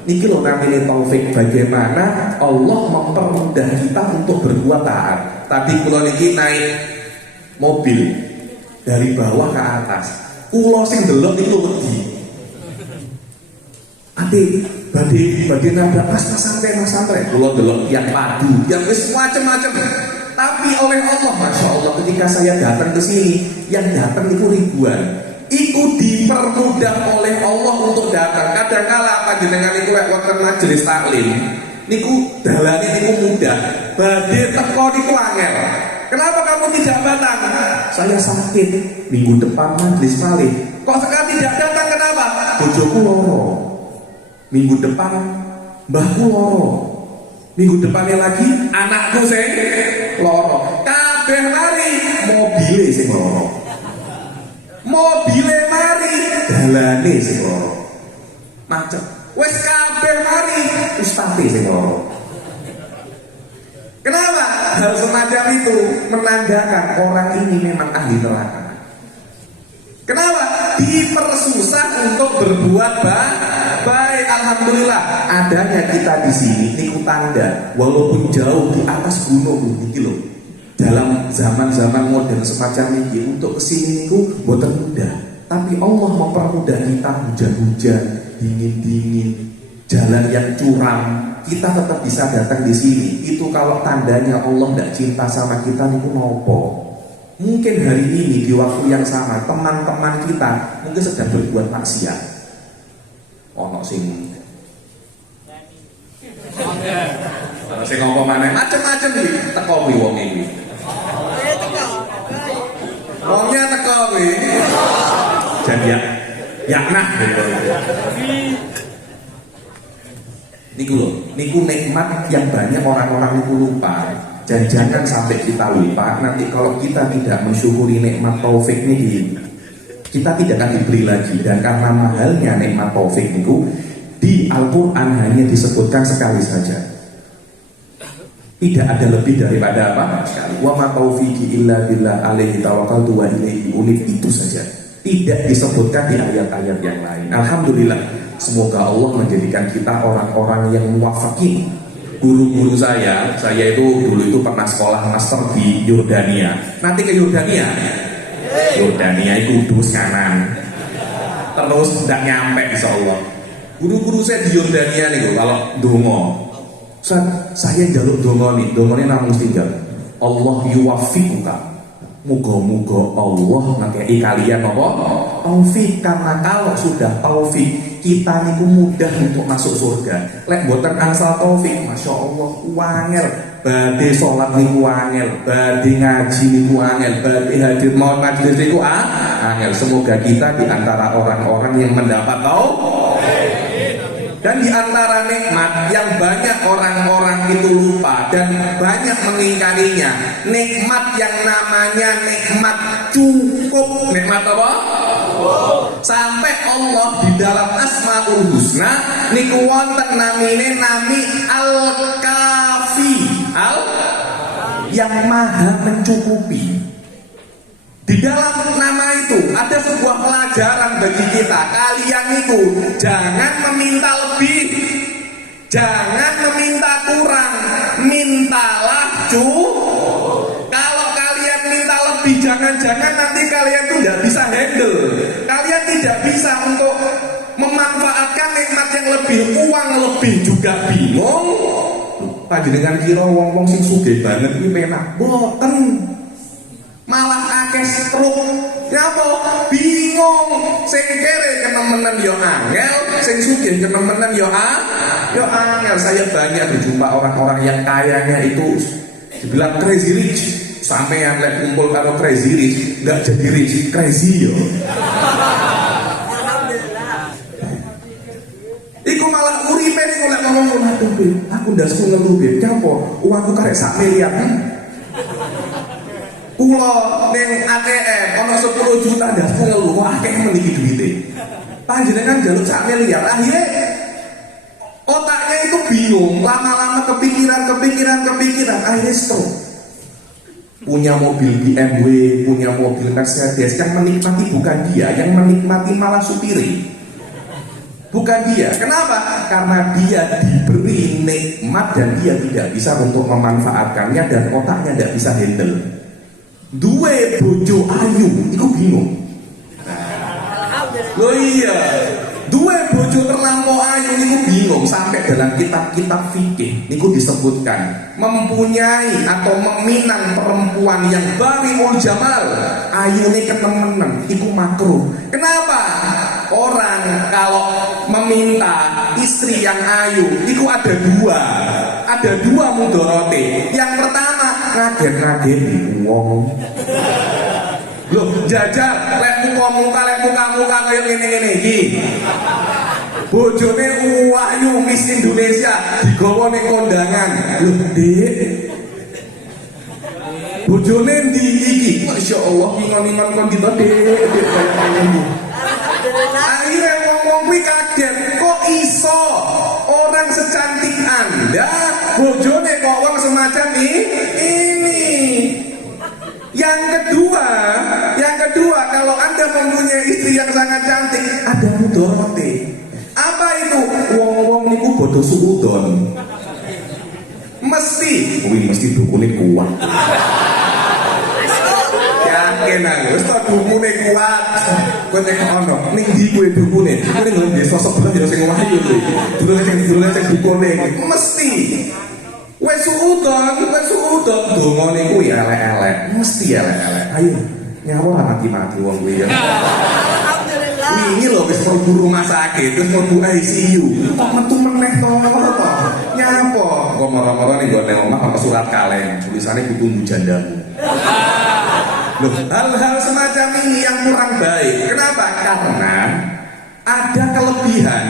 Niki lho namanya taufik, bagaimana Allah mempermudah kita untuk berbuat taat. Tadi kula niki naik mobil dari bawah ke atas. Kula sing delok niku wedi. Ati badhe nabrak mas santai. Kula delok yang padu, yang wis macam-macam. Tapi oleh Allah, masya Allah, ketika saya datang ke sini, yang datang itu ribuan. Itu dipermudah oleh Allah untuk datang. Kadang-kala panjenengan niku lek wonten majelis taklim, niku dalane niku mudah. Badhe teko niku angel. Kenapa kamu tidak datang? Saya sakit. Minggu depan majelis malih. Kok sekarang tidak datang kenapa? Bojoku loro. Minggu depan mbahku loro. Minggu depannya lagi anakku sing loro. Kabeh mari mobile sing loro. Mobile mari dalane sing loro. Macet. Wis kabeh mari ustaze sing loro. Kenapa? Hal semacam itu menandakan orang ini memang ahli neraka. Kenapa? Dipersusah untuk berbuat baik. Alhamdulillah adanya kita di sini niku tanda, walaupun jauh di atas gunung niki lho. Dalam zaman-zaman modern semacam ini untuk kesini niku boten mudah. Tapi Allah mempermudah kita, hujan-hujan, dingin-dingin, jalan yang curam, kita tetap bisa datang di sini. Itu kalau tandanya Allah tidak cinta sama kita niku nopo. Mungkin hari ini di waktu yang sama teman-teman kita mungkin sedang berbuat maksiat. Ono sing ngomong mana macam-macam iki teko kuwi wong iki. Wongnya teko kuwi. Jadi ya nah. Niku nikmat yang banyak orang-orang niku lupa. Dan jangan sampai kita lupa, nanti kalau kita tidak mensyukuri nikmat taufik ini, kita tidak akan diberi lagi. Dan karena mahalnya nikmat taufik itu, di Al-Quran hanya disebutkan sekali saja. Tidak ada lebih daripada apa? Sekali. Wa ma taufiqi illa billah alaihi tawakkaltu wa ilaihi unib, itu saja. Tidak disebutkan di ayat-ayat yang lain. Alhamdulillah, semoga Allah menjadikan kita orang-orang yang muwafakin. Guru-guru saya itu dulu itu pernah sekolah master di Yordania. Nanti ke Yordania itu Kudus kanan, terus tidak nyampe insya Allah. Guru-guru saya di Yordania nih kalau dongo, saya jaluk dongo nih, dongonya namun tinggal Allah yuwafiquka. Muga-muga Allah ngekei kalian apa? Taufik. Karena kalau sudah taufik, kita niku mudah untuk masuk surga. Lek boten asal taufik, masya Allah, wangel. Badhe sholat niku wangel, badhe ngaji niku wangel, badhe hadir mau majelis niku angel. Semoga kita di antara orang-orang yang mendapat taufik. Dan di antara nikmat yang banyak orang-orang itu lupa dan banyak mengingkarinya, nikmat yang namanya nikmat cukup. Nikmat apa? Sampai Allah di dalam Asmaul Husna niku wonten namine nami Al-Kafi, yang maha mencukupi. Di dalam nama itu ada sebuah pelajaran bagi kita. Kalian itu jangan meminta lebih, jangan meminta kurang, mintalah cukup. Kalau kalian minta lebih, jangan-jangan nanti kalian itu tidak bisa handle. Kalian tidak bisa untuk memanfaatkan nikmat yang lebih, uang lebih juga bingung. Panjenengan kira wong-wong sing sugih banget iki penak, boten. Malah akeh stroke. Kenapa? Bingung. Sing kere kenemenan yo angel, sing sugih kenemenan yo angel. Saya banyak berjumpa orang-orang yang kayanya itu dibilang crazy rich. Sampai yang lek kumpul karo crazy rich, enggak jadi rich, crazy yo. Alhamdulillah. Iku malah uripe niku lek ngomong aku ndak suka ngeluh, kenapa? Uangku karek sak miliar. Kulo neng ATM ono 10 juta ndak ngeluh, wah akeh meniki duwite. Panjenengan jaluk sak miliar, akhirnya otaknya itu bingung, lama-lama kepikiran kepikiran, akhirnya stroke. Punya mobil BMW, punya mobil Mercedes, yang menikmati bukan dia, yang menikmati malah supiri. Bukan dia. Kenapa? Karena dia diberi nikmat dan dia tidak bisa untuk memanfaatkannya dan otaknya tidak bisa handle. Duwe bojo ayu, itu bingung. Loh iya, duwe bojo terlampau ayu itu bingung. Sampai dalam kitab-kitab fikih itu disebutkan mempunyai atau meminang perempuan yang bariul jamal, ayune ketemenan, itu makruh. Kenapa? Orang kalau meminta istri yang ayu itu ada dua mudorote. Yang pertama, ngaget-ngaget wong. Loh, jajal lek muka kayak ngene-ngene iki. Bojone wahyu Miss Indonesia digawa ning kondangan. Loh, Dik. Bojone ndi iki? Masyaallah ingon-ingon kon kita, Dik. Akhirnya ngomong kuwi kaget, kok iso orang secantik Anda bojone kok wong semacam ini. Yang kedua, kalau Anda mempunyai istri yang sangat cantik, ada mudorote. Apa itu? Wong-wong niku bodoh suudon. Mesti dukune kuat. Yakin aku, wis tak dukune kuat. Kowe nek ono ning ndi kowe dukune? Kowe ning desa sebelah ya sing wahyu kuwi. Dulure sing dukune mesti. Wes suudon dongane kuwi elek-elek. Mesti elek-elek. Ayo, nyawa mati-mati wong kuwi ya. Alhamdulillah. Wingi lho wis mlebu rumah sakit, terus mlebu ICU. Kok metu meneh to? Nyapa? Kok moro-moro ning gone omah apa surat kaleng, tulisane kudu jandamu. Loh, hal-hal semacam ini yang kurang baik. Kenapa? Karena ada kelebihan.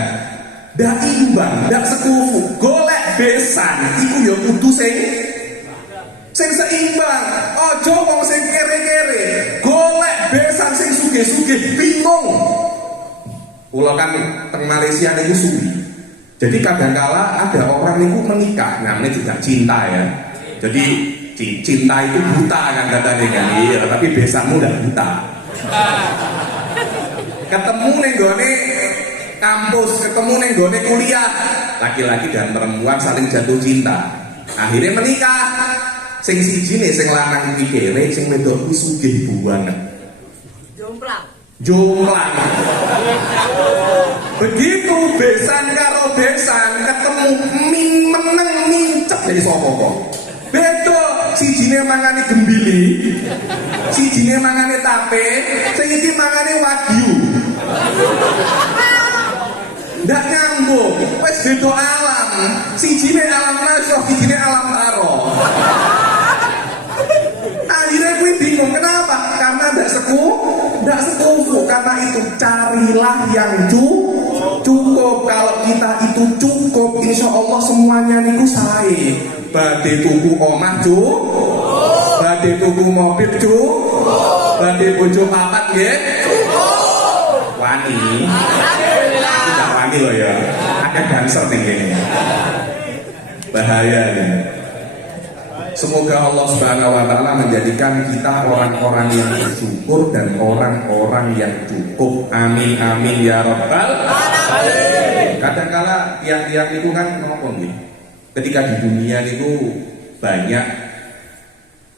Ndak imbang, ndak sekufu. Golek besan iku ya kudu sing seimbang. Aja wong sing kere-kere. Golek besan sing sugih-sugih bingung. Kula kan teng Malaysia niku suwi. Jadi kadangkala ada orang niku menikah, namanya juga cinta ya. Jadi cinta itu buta kan katanya kan. Iya, tapi besanmu udah buta. Ketemu ning gone kampus, ketemu ning gone kuliah, laki-laki dan perempuan saling jatuh cinta. Akhirnya menikah. Sing siji nih sing lanang iki kere, sing wedok kuwi sugih banget. Jomplang. Begitu besan karo besan ketemu meneng mincep dari sapa kok. Beda, sijine mangane gembili, sijine mangane tape, sing iki mangane wagyu. Ndak nyambung, wis beda alam. Sijine alam nasyah, sijine alam taro. Akhirnya gue bingung, kenapa? Karena ndak sekufu. Karena itu carilah yang cukup. Kalau kita itu cukup, insya Allah semuanya niku sae. Badhe tuku omah badhe tuku mobil badhe bojo papat nggih. Wani. Tidak wani loh ya. Ada dancer nih kayaknya. Bahaya nih. Semoga Allah Subhanahu wa taala menjadikan kita orang-orang yang bersyukur dan orang-orang yang cukup. Amin amin ya rabbal alamin. Kadang-kala tiang-tiang itu kan ngomong nih. Ketika di dunia itu banyak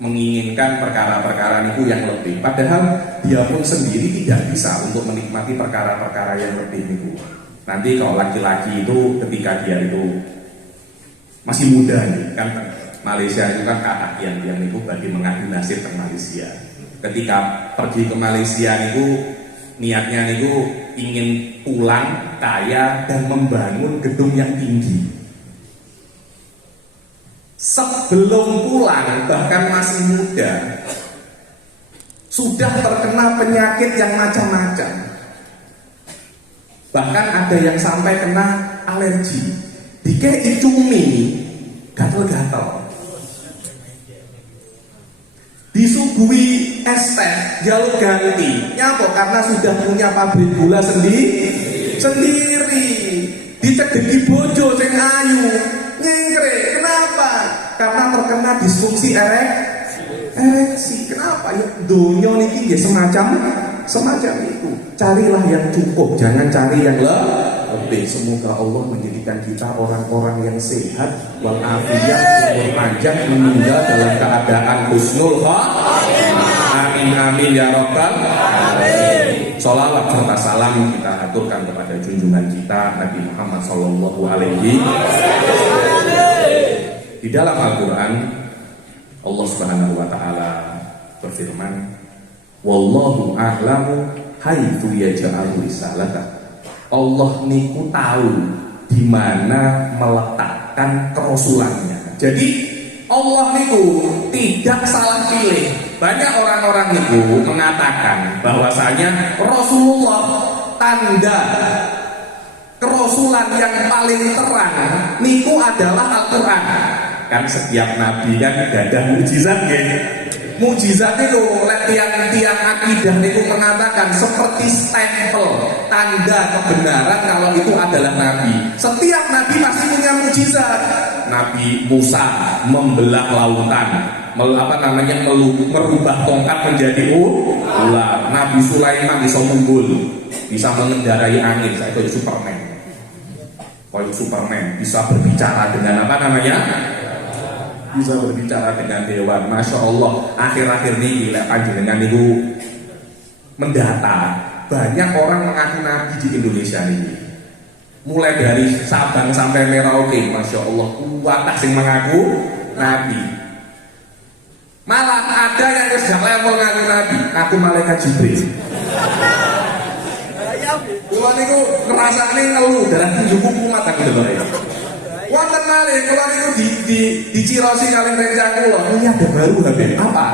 menginginkan perkara-perkara itu yang lebih, padahal dia pun sendiri tidak bisa untuk menikmati perkara-perkara yang lebih itu. Nanti kalau laki-laki itu ketika dia itu masih muda nih, kan Malaysia itu kan kakak yang itu bagi mengadu nasib ke Malaysia. Ketika pergi ke Malaysia itu niatnya itu ingin pulang kaya dan membangun gedung yang tinggi. Sebelum pulang, bahkan masih muda, sudah terkena penyakit yang macam-macam. Bahkan ada yang sampai kena alergi. Dikei cumi, gatal-gatal. Disuguhi es teh, jalur ganti. Nyapa? Karena sudah punya pabrik gula sendiri. Dicegeki bojo sing ayu. Nyengkre, kenapa? karena terkena disfungsi ereksi. Kenapa ya? Dunia ini semacam itu. Carilah yang cukup, jangan cari yang lebih. Semoga Allah menjadikan kita orang-orang yang sehat walafiat, umur panjang, meninggal dalam keadaan husnul khotimah. Amin amin ya rabbal alamin. Sholawat serta salam kita aturkan kepada junjungan kita Nabi Muhammad sallallahu alaihi wasallam. Di dalam Al-Quran Allah Subhanahu wa taala berfirman, wallahu a'lamu haitsu yaj'alu risalata. Allah niku tahu di mana meletakkan kerasulannya. Jadi Allah niku tidak salah pilih. Banyak orang-orang niku mengatakan bahwasanya Rasulullah tanda kerasulan yang paling terang niku adalah Al-Quran. Kan setiap nabi kan ada mukjizat ya. Mukjizat itu tiang-tiang akidah niku mengatakan seperti stempel tanda kebenaran kalau itu adalah nabi. Setiap nabi pasti punya mukjizat. Nabi Musa membelah lautan, merubah tongkat menjadi ular. Nabi Sulaiman bisa menggul, bisa mengendarai angin. Saya itu Superman. Kalau Superman bisa berbicara dengan apa namanya? Bisa berbicara dengan dewan. Masya Allah. Akhir-akhir ini panjenengan itu mendata banyak orang mengaku nabi di Indonesia ini. Mulai dari Sabang sampai Merauke, Masya Allah, kuatah sing mengaku nabi. Malah ada yang sudah level ngaku nabi, aku malaikat Jibril. Kulo niku ngrasakne ngeluh darah tunjukku kumat aku delok. Wonten malih kulo niku di Cirosi kali rencang kulo. Ini ada baru Habib. Apa?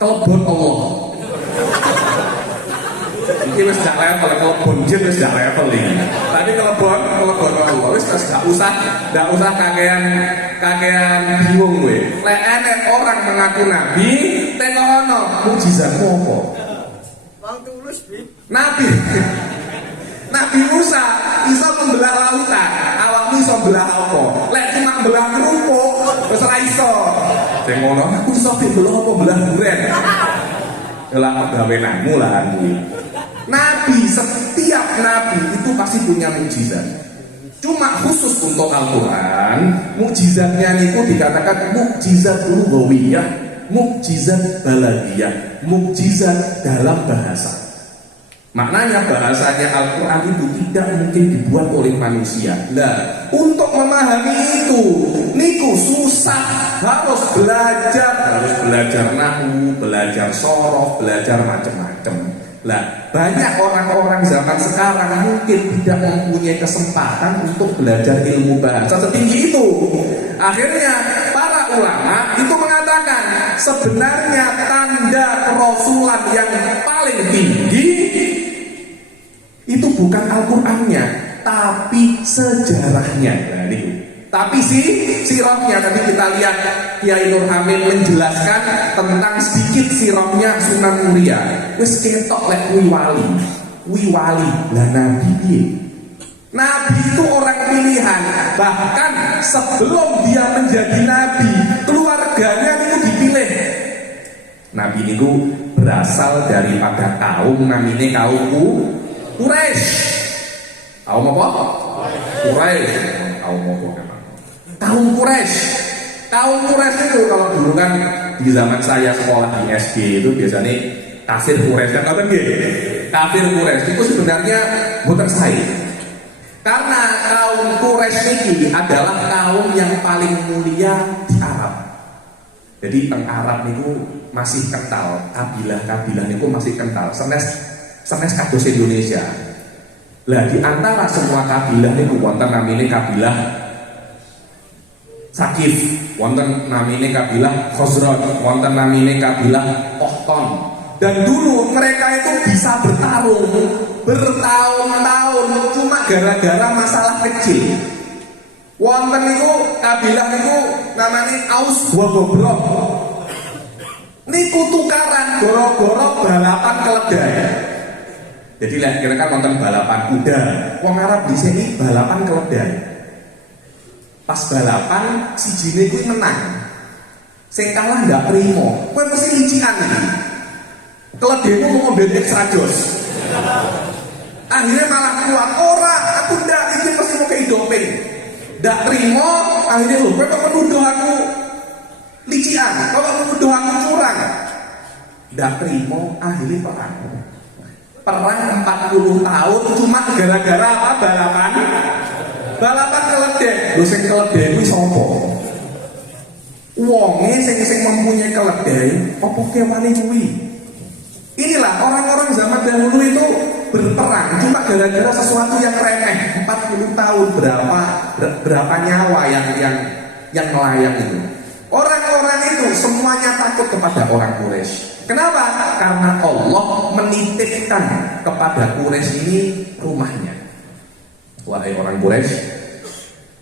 Telepon Allah. Iki wis gak level, telepon jin wis gak level iki. Tadi telepon Allah wis gak usah kakean bingung kowe. Lek enek orang mengaku nabi, tengok ono mukjizatmu apa? Wong tulus, Bi. Nabi Musa bisa membelah lautan, awakmu iso belah apa? Lek cuma belah kerupuk, wis ora iso. Sing ngono aku iso belah apa belah duren. Lah gawe namu lah kuwi. Nabi, setiap nabi itu pasti punya mukjizat. Cuma khusus untuk Al-Quran, mukjizatnya itu dikatakan mukjizat lughawiyah, mukjizat baladiyah, mukjizat dalam bahasa. Maknanya bahasanya Al-Quran itu tidak mungkin dibuat oleh manusia. Nah, untuk memahami itu, niku susah, harus belajar nahwu, belajar sorof, belajar macam-macam. Lah, banyak orang-orang zaman sekarang mungkin tidak mempunyai kesempatan untuk belajar ilmu bahasa setinggi itu. Akhirnya para ulama itu mengatakan sebenarnya tanda kerasulan yang paling tinggi itu bukan Al-Qur'annya, tapi sejarahnya. Nah, ini. Tapi sirahnya tadi kita lihat Kiai Nur Hamid menjelaskan tentang sedikit sirahnya Sunan Muria. Wis ketok lek kuwi wali. Lah nabi piye? Nabi itu orang pilihan. Bahkan sebelum dia menjadi nabi, keluarganya itu dipilih. Nabi itu berasal daripada kaum namine kaum Quraisy. Kaum apa? Quraisy. Kaum apa? Kaum Quraisy itu kalau dulu kan di zaman saya sekolah di SD itu biasanya kafir Quraisy kan apa nggih? Kafir Quraisy itu sebenarnya bukan saya. Karena kaum Quraisy ini adalah kaum yang paling mulia di Arab. Jadi teng Arab itu masih kental, kabilah-kabilah itu masih kental. Senes kados Indonesia. Lah di antara semua kabilah itu wonten namine kabilah Sakif, wonten namine kabilah Khazraj, wonten namine kabilah Qahtan. Dan dulu mereka itu bisa bertarung bertahun-tahun cuma gara-gara masalah kecil. Wonten niku kabilah niku namanya Aus wa Gobrok. Niku tukaran goro-goro balapan keledai. Jadi lihat kira-kira wonten balapan kuda. Wong Arab di sini balapan keledai. Pas balapan si jine kuwi menang. Sing kalah ndak trimo. Kowe mesti licikan iki. Keledemu mau ngombe ekstra jos. Akhirnya malah keluar aku ndak iki mesti mau kei doping. Ndak trimo, akhirnya lho kowe kok menuduh aku licikan, kok menuduh aku curang. Ndak trimo, akhirnya perang 40 tahun cuma gara-gara apa? Balapan keledai. Lho sing keledai kuwi sapa? Wonge sing mempunyai keledai apa kewane kuwi? Inilah orang-orang zaman dahulu itu berperang cuma gara-gara sesuatu yang remeh. 40 tahun berapa nyawa yang melayang itu. Orang-orang itu semuanya takut kepada orang Quraisy. Kenapa? Karena Allah menitipkan kepada Quraisy ini rumahnya. Wahai orang Quraisy,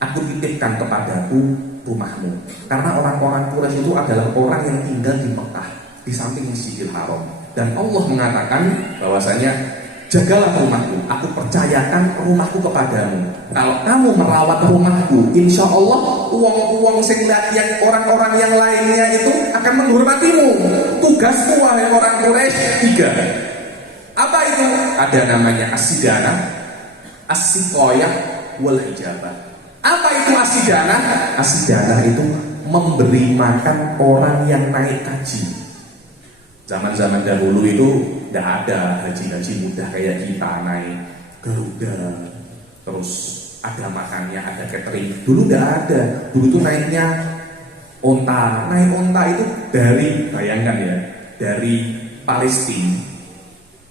aku titipkan kepadaku rumahmu. Karena orang-orang Quraisy itu adalah orang yang tinggal di Mekah, di samping Masjidil Haram. Dan Allah mengatakan bahwasanya jagalah rumahku, aku percayakan rumahku kepadamu. Kalau kamu merawat rumahku, insya Allah uang-uang yang orang-orang yang lainnya itu akan menghormatimu. Tugasku wahai orang Quraisy 3. Apa itu? Ada namanya as-sidana, as-siqayah, wal hijabah. Apa itu as-sidana? As-sidana itu memberi makan orang yang naik haji. Zaman-zaman dahulu itu tidak ada haji-haji mudah kayak kita naik Garuda, terus ada makannya, ada catering. Dulu tidak ada. Dulu itu naiknya onta. Naik onta itu dari, bayangkan ya, dari Palestina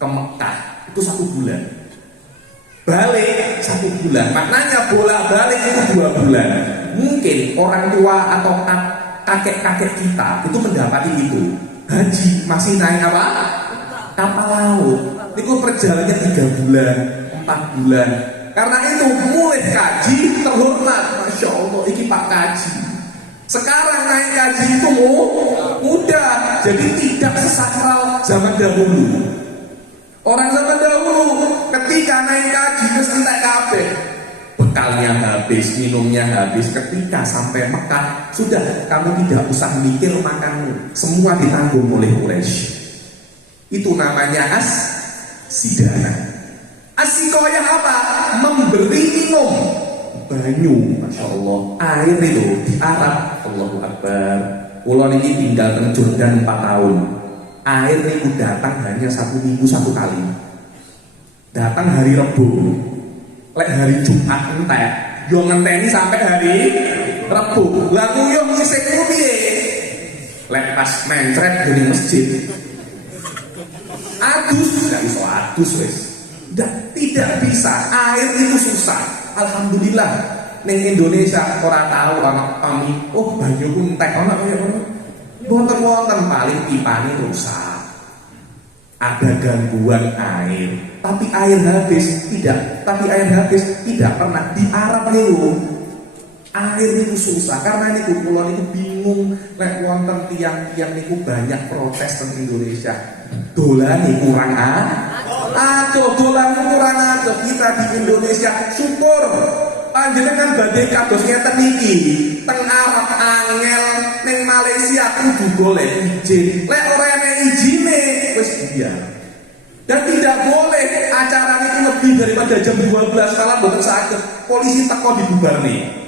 ke Mekah itu 1 bulan. Balik 1 bulan. Maknanya bolak-balik itu 2 bulan. Mungkin orang tua atau kakek-kakek kita itu mendapati itu. Haji masih naik apa? Kapal laut. Itu perjalanannya 3 bulan, 4 bulan. Karena itu mulai kaji terhormat. Masya Allah, ini Pak Kaji. Sekarang naik kaji itu mudah. Jadi tidak sesakral zaman dahulu. Orang zaman dahulu ketika naik kaji terus entek kabeh. Bekalnya habis, minumnya habis. Ketika sampai Mekah, sudah kamu tidak usah mikir makanmu, semua ditanggung oleh Quraisy. Itu namanya as-sidana. As-siqayah apa? Memberi minum banyu, masya Allah. Air itu di Arab, Allahu Akbar. Kulo niki tinggal di Jordan 4 tahun. Air itu datang hanya 1 minggu 1 kali. Datang hari Rebo. Lek hari Jumat entek, yo ngenteni sampai hari Rebo. Lah nguyuh sisik piye? Lek pas mencret dari masjid. Adus, gak iso adus wis. Tidak bisa, air itu susah. Alhamdulillah ning Indonesia ora tahu ana kami, oh banyu ku entek ana kaya ngono. Wonten paling pipane rusak. Ada gangguan air, tapi air habis tidak pernah di Arab itu. Air itu susah karena ini kula niku bingung lek wonten tiang-tiang niku banyak protes teng Indonesia. Dolane kurang kurang kita di Indonesia syukur panjenengan badhe kados ngeten niki teng Arab angel ning Malaysia kudu golek izin. Lek ora enek izine wis biar. Dan tidak boleh acara itu lebih daripada jam 12 kalau mboten saged polisi teko dibubarne.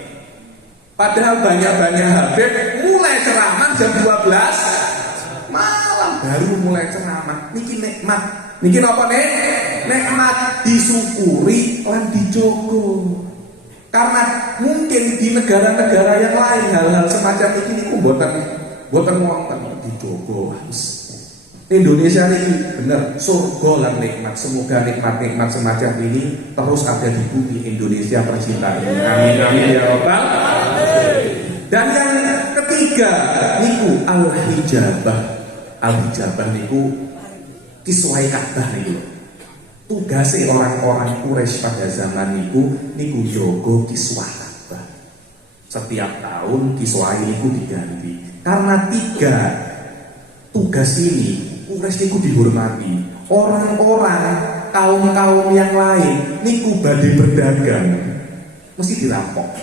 Padahal banyak-banyak Habib mulai ceramah jam 12 malam baru mulai ceramah. Niki nikmat. Niki napa nek? Nikmat disyukuri lan dijogo. Karena mungkin di negara-negara yang lain hal-hal semacam ini niku mboten wonten dijogo. Indonesia ini benar surga lan nikmat. Semoga nikmat-nikmat semacam ini terus ada di bumi Indonesia tercinta ini. Amin amin ya rabbal alamin. Dan yang ketiga niku al-hijabah. Al-hijabah niku kiswai Ka'bah niku. Tugasnya orang-orang Quraisy pada zaman niku jogo kiswah Ka'bah. Setiap tahun kiswai niku diganti. Karena 3 tugas ini Quraisy niku dihormati. Orang-orang kaum-kaum yang lain niku badhe berdagang mesti dirampok.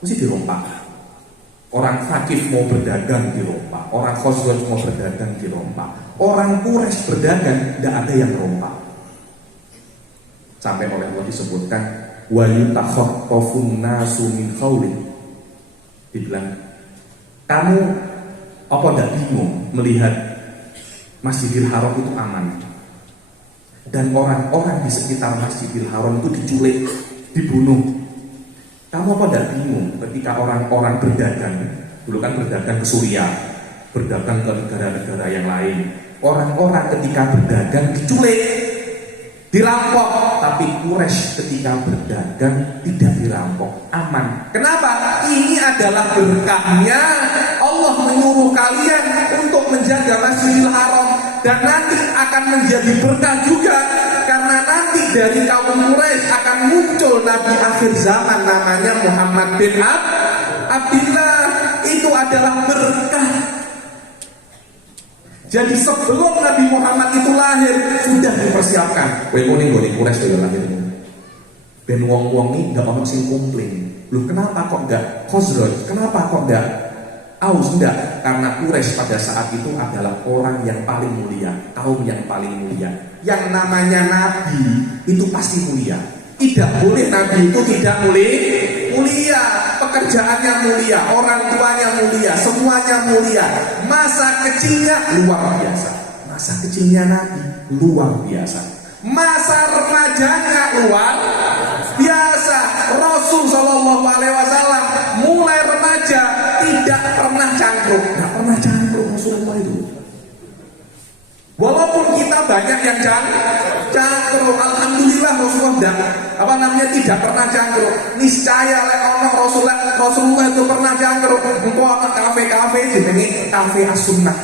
mesti dirompak. Orang Thaqif mau berdagang dirompak, orang Khazraj mau berdagang dirompak, orang Quraisy berdagang tidak ada yang rompak. Sampai oleh Allah disebutkan wa yutakhaffafun nasu min khawlin. Dibilang, kamu apa tidak bingung melihat Masjidil Haram itu aman dan orang-orang di sekitar Masjidil Haram itu diculik, dibunuh. Kamu apa tidak bingung ketika orang-orang berdagang, dulu kan berdagang ke Suriah, berdagang ke negara-negara yang lain, orang-orang ketika berdagang diculik, dirampok, tapi Quraisy ketika berdagang tidak dirampok, aman. Kenapa? Ini adalah berkahnya Allah menyuruh kalian untuk menjaga Masjidil Haram, dan nanti akan menjadi berkah juga karena nanti dari kaum Quraisy akan muncul Nabi akhir zaman namanya Muhammad bin Abdullah. Itu adalah berkah. Jadi sebelum Nabi Muhammad itu lahir sudah dipersiapkan. Kowe ning gone Quraisy yo lahir. Ben wong-wong iki ndak ono sing komplain. Loh kenapa kok enggak Khazraj? Kenapa kok enggak Aus? Enggak, karena Quraisy pada saat itu adalah orang yang paling mulia, kaum yang paling mulia. Yang namanya Nabi itu pasti mulia. Tidak boleh Nabi itu tidak mulia. Pekerjaannya mulia, orang tuanya mulia, semuanya mulia. Masa kecilnya luar biasa. Masa kecilnya Nabi luar biasa. Masa remajanya luar biasa. Rasul Shallallahu Alaihi Wasallam mulai remaja tidak pernah cangkruk, nggak pernah cangkruk Rasulullah itu. Walaupun kita banyak yang cangkruk, alhamdulillah Rasulullah tidak pernah cangkruk. Niscaya lek ono Rasulullah itu pernah cangkruk. Engko ana kafe-kafe jenenge kafe as-sunnah.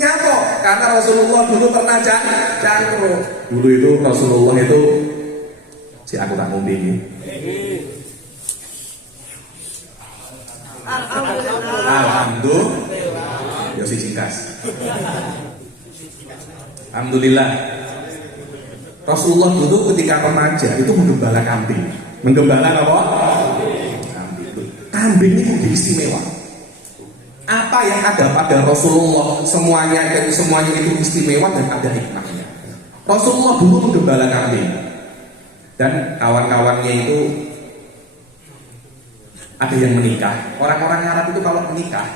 Nyapa? Karena Rasulullah dulu pernah cangkruk. Dulu itu Rasulullah itu si aku tak ngombe iki. Alhamdulillah. Ya si singkas. Alhamdulillah. Rasulullah dulu ketika remaja itu menggembala kambing. Menggembala apa? Kambing. Kambing itu istimewa. Apa yang ada pada Rasulullah semuanya itu istimewa dan ada hikmahnya. Rasulullah dulu menggembala kambing dan kawan-kawannya itu ada yang menikah. Orang-orang Arab itu kalau menikah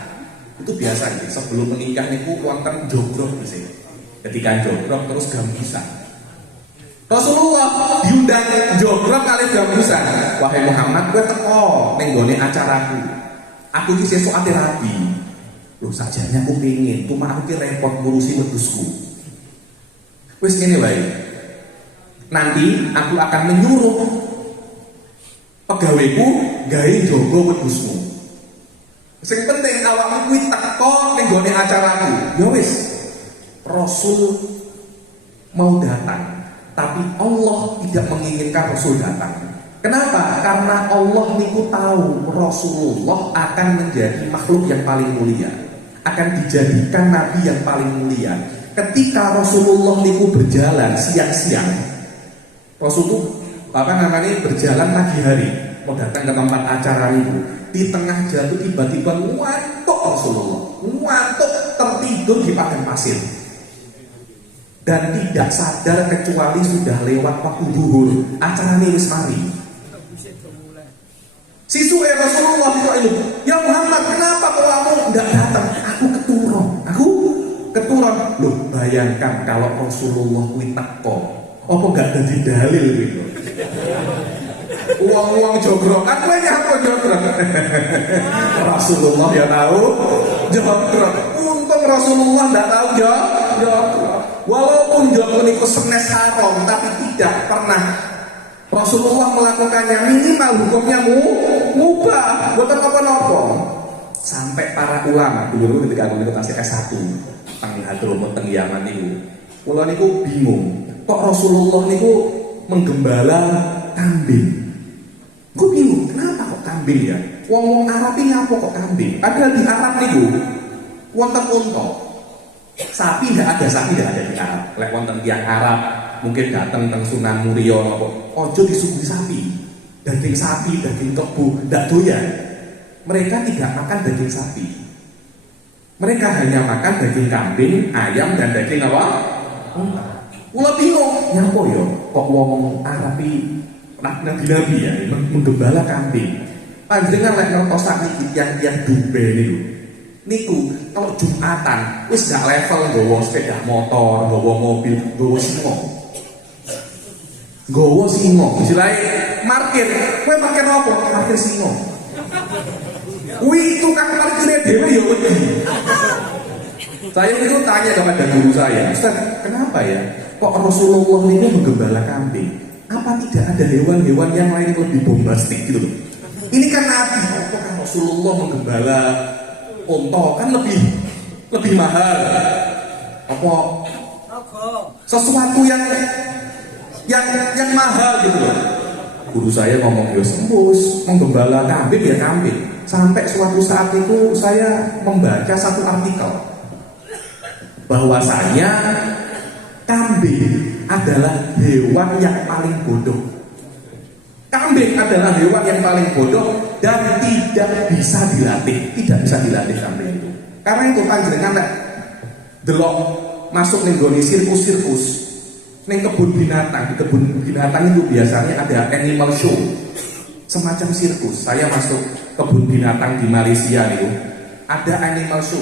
itu biasa gitu. Sebelum menikah niku wonten jogrok gitu. Ketika jogrok terus gambusan. Rasulullah diundang jogrok kali gambusan. Wahai Muhammad, kowe teko ning gone acaraku. Aku iki sesuk ate rabi. Loh sajane aku pengin, cuma aku ki repot ngurusi wedhusku. Wis ngene wae. Nanti aku akan menyuruh pegawaiku gawe jaga wedhusmu. Sing penting awakmu kuwi teko ning gone acaraku. Ya wis. Rasul mau datang, tapi Allah tidak menginginkan Rasul datang. Kenapa? Karena Allah niku tahu Rasulullah akan menjadi makhluk yang paling mulia, akan dijadikan nabi yang paling mulia. Ketika Rasulullah niku berjalan siang-siang, Rasul itu berjalan pagi hari mau datang ke tempat acara itu, di tengah jalan tiba-tiba ngantuk Rasulullah, ngantuk tertidur di padang pasir dan tidak sadar kecuali sudah lewat waktu zuhur, acaranya wis mari. Sisuke Rasulullah itu, ya Muhammad, kenapa kamu tidak datang? Aku keturun. Loh, bayangkan kalau Rasulullah kuwi teko, apa gak jadi dalil gitu? Uang jogrok, aku nyapa jogrok. Rasulullah ya tahu jogrok. Untung Rasulullah tidak tahu jogrok. Walaupun jogrok itu senes haram, tapi tidak pernah Rasulullah melakukannya. Minimal hukumnya mubah, bukan apa-apa. Sampai para ulama dulu ketika aku ikut S1 teng Hadramut teng Yaman niku, kula niku bingung, kok Rasulullah niku menggembala kambing. Gue bingung, kenapa kok kambing ya? Wong Arab ini apa kok kambing? Padahal di Arab niku wonten unta. Sapi tidak ada di Arab. Lek wonten tiyang Arab mungkin datang teng Sunan Muria napa, ojo disuguhi sapi. daging sapi, daging kebo, tidak doyan. Mereka tidak makan daging sapi. Mereka hanya makan daging kambing, ayam, dan daging apa? Kula bingung, nyapa ya kok wong Arabi nabi-nabi ya menggembala kambing. Panjenengan lek nonton sakniki yang dumbe niku kalau Jumatan wis gak level nggawa sepeda motor, nggawa mobil, nggawa singo. Istilahnya parkir, kowe parkir apa? Parkir singo. Kuwi tukang parkirnya dhewe ya wedi. Saya itu tanya kepada guru saya, Ustaz, kenapa ya kok Rasulullah ini menggembala kambing? Apa tidak ada hewan-hewan yang lain yang lebih bombastik gitu loh? Ini kan Nabi, kok kan Rasulullah menggembala unta kan lebih mahal. Apa sesuatu yang mahal gitu loh. Guru saya ngomong, ya sembus, menggembala kambing ya kambing. Sampai suatu saat itu saya membaca satu artikel bahwasanya kambing adalah hewan yang paling bodoh. Kambing adalah hewan yang paling bodoh dan tidak bisa dilatih. Tidak bisa dilatih kambing itu. Karena itu panjenengan delok masuk ning gone sirkus-sirkus, ning kebun binatang. Di kebun binatang itu biasanya ada animal show, semacam sirkus. Saya masuk kebun binatang di Malaysia itu, ada animal show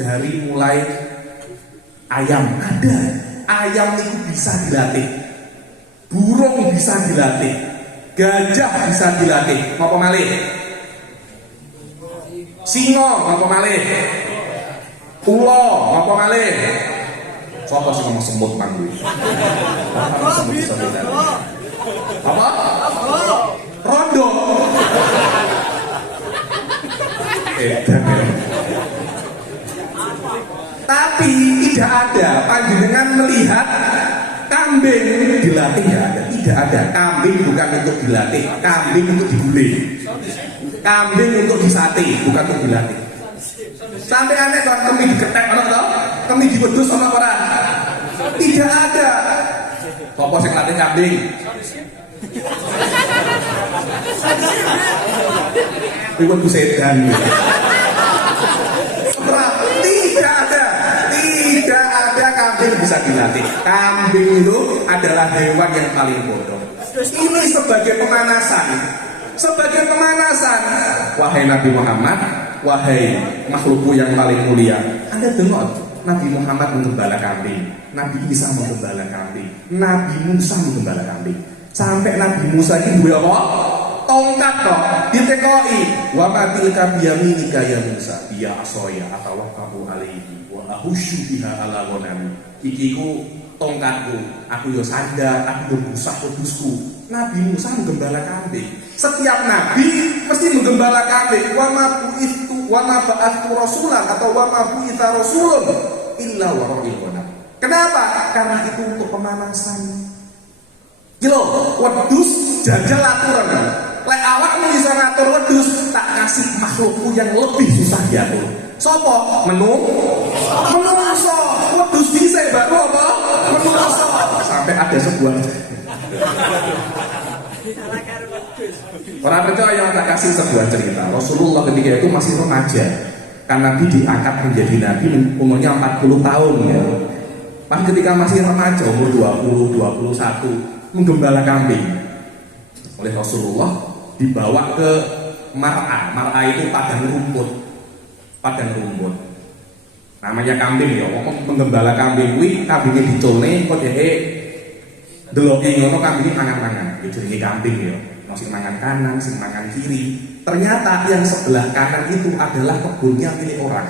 dari mulai ayam, ada ayam itu bisa dilatih, burung bisa dilatih, gajah bisa dilatih, apa malih? Singo, apa malih? Ulo, apa malih? Sopo sing ngomong semut manggu? Apa? Rondo. Tapi tidak ada panjenengan melihat kambing dilatih, ya ada. Tidak ada. Kambing bukan untuk dilatih, kambing untuk digulai, kambing untuk disate, bukan untuk dilatih. Sampai aneh kan kami diketek orang tau, kami dibedus sama orang. Tidak ada. Sopo sing latih kambing? Iwan kusedan. Tidak ada kambing bisa dilatih. Kambing itu adalah hewan yang paling bodoh. Ini sebagai pemanasan. Sebagai pemanasan. Wahai Nabi Muhammad, wahai makhlukku yang paling mulia, Anda dengar Nabi Muhammad menggembala kambing, Nabi Isa menggembala kambing, Nabi Musa menggembala kambing. Sampai Nabi Musa ini dua apa? Tongkat kok ditekoi. Wa matilka biyaminika ya Musa, ya asoya atawakkalu alaihi wa ahusyu biha ala ghanami. Iki ku tongkatku, aku yo sandar, aku yo busah wedhusku. Nabi Musa menggembala kambing. Setiap nabi mesti menggembala kambing. Wa ma ba'athu rasulan atau wa ma bu'itha rasulun illa wara'il ghanam. Kenapa? Karena itu untuk pemanasan. Gila, wedhus jajal aturan. Lek awakmu bisa ngatur wedhus, tak kasih makhlukku yang lebih susah diatur. Sopo? Menungso. Wedhus bisa baru apa? Menungso. Sampai ada sebuah orang percaya tak kasih sebuah cerita. Rasulullah ketika itu masih remaja. Kan Nabi diangkat menjadi Nabi umurnya 40 tahun ya. Pas ketika masih remaja umur 20, 21 menggembala kambing oleh Rasulullah, dibawa ke mar'a. Mar'a itu padang rumput. Namanya kambing ya. Menggembala kambing kuwi kambinge diculne kok dhewe deloke ngono kambinge mangan-mangan. Itu jenenge kambing ya. Sing mangan kanan, sing mangan kiri. Ternyata yang sebelah kanan itu adalah kebunnya milik orang.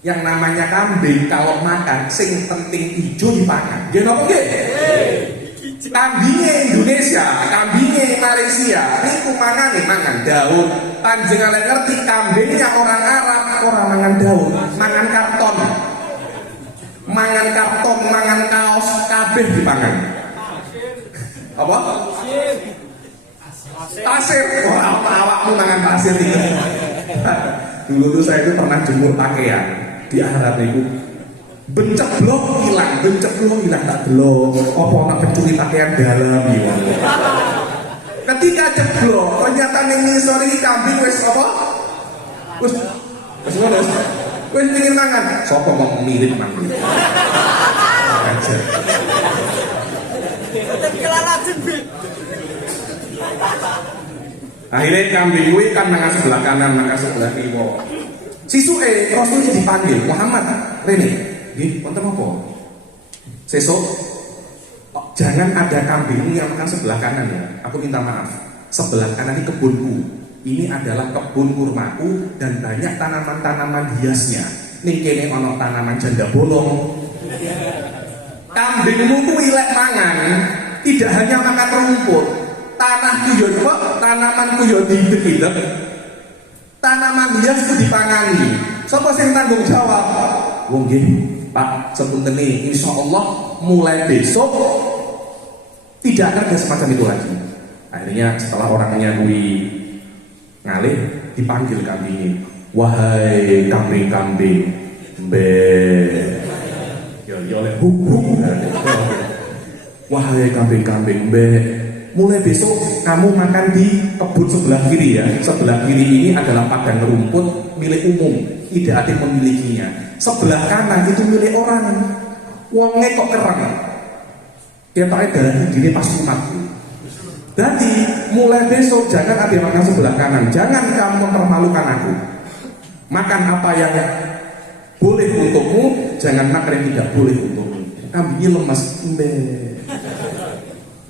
Yang namanya kambing kalau makan sing penting hijau dipangan. Nggih napa nggih? Kambingnya Indonesia, kambingnya Malaysia, niku mangan daun. Panjenengan ngerti kambingnya orang Arab, orang mangan daun, mangan karton, mangan kaos, kabeh dipangan. Apa? Pasir. Wah, awakmu mangan pasir iki. Dulu tuh saya itu pernah jemur pakaian di Arab niku. Benceblok hilang tak delok. Apa nak pencuri pakaian dalam ya. Ketika ceblok, ternyata ning ngisor iki kambing wis apa? Wis ngono. Wis pengin mangan. Sopo ngomong mirip mangan. Aja. Akhirnya kambing kuwi kan nang sebelah kanan, nang sebelah kiwa. Sisuke Rasul dipanggil, Muhammad, Rene, nggih, wonten apa? Sesuk jangan ada kambing yang makan sebelah kanan ya. Aku minta maaf. Sebelah kanan ini kebunku. Ini adalah kebun kurmaku dan banyak tanaman-tanaman hiasnya. Ning kene ana tanaman janda bolong. Kambingmu kuwi lek mangan, tidak hanya makan rumput. Tanahku yo kok, tanamanku yo diidek-idek. Tanaman hias itu dipangani. Sapa sing tanggung jawab? Wong nggih, Pak, sepuntene insyaallah mulai besok tidak ada semacam itu lagi. Akhirnya setelah orangnya kuwi ngalih, dipanggil kambingnya. Wahai kambing-kambing, mbe. Yo oleh hukum. Wahai kambing-kambing, mbe. Mulai besok kamu makan di kebun sebelah kiri ya. Sebelah kiri ini adalah padang rumput milik umum, tidak ada yang memilikinya. Sebelah kanan itu milik orang. Wonge kok kerang. Dia pakai darah gini pas umat. Jadi mulai besok jangan ada yang makan sebelah kanan. Jangan kamu mempermalukan aku. Makan apa yang boleh untukmu, jangan makan yang tidak boleh untukmu. Kambingnya lemas.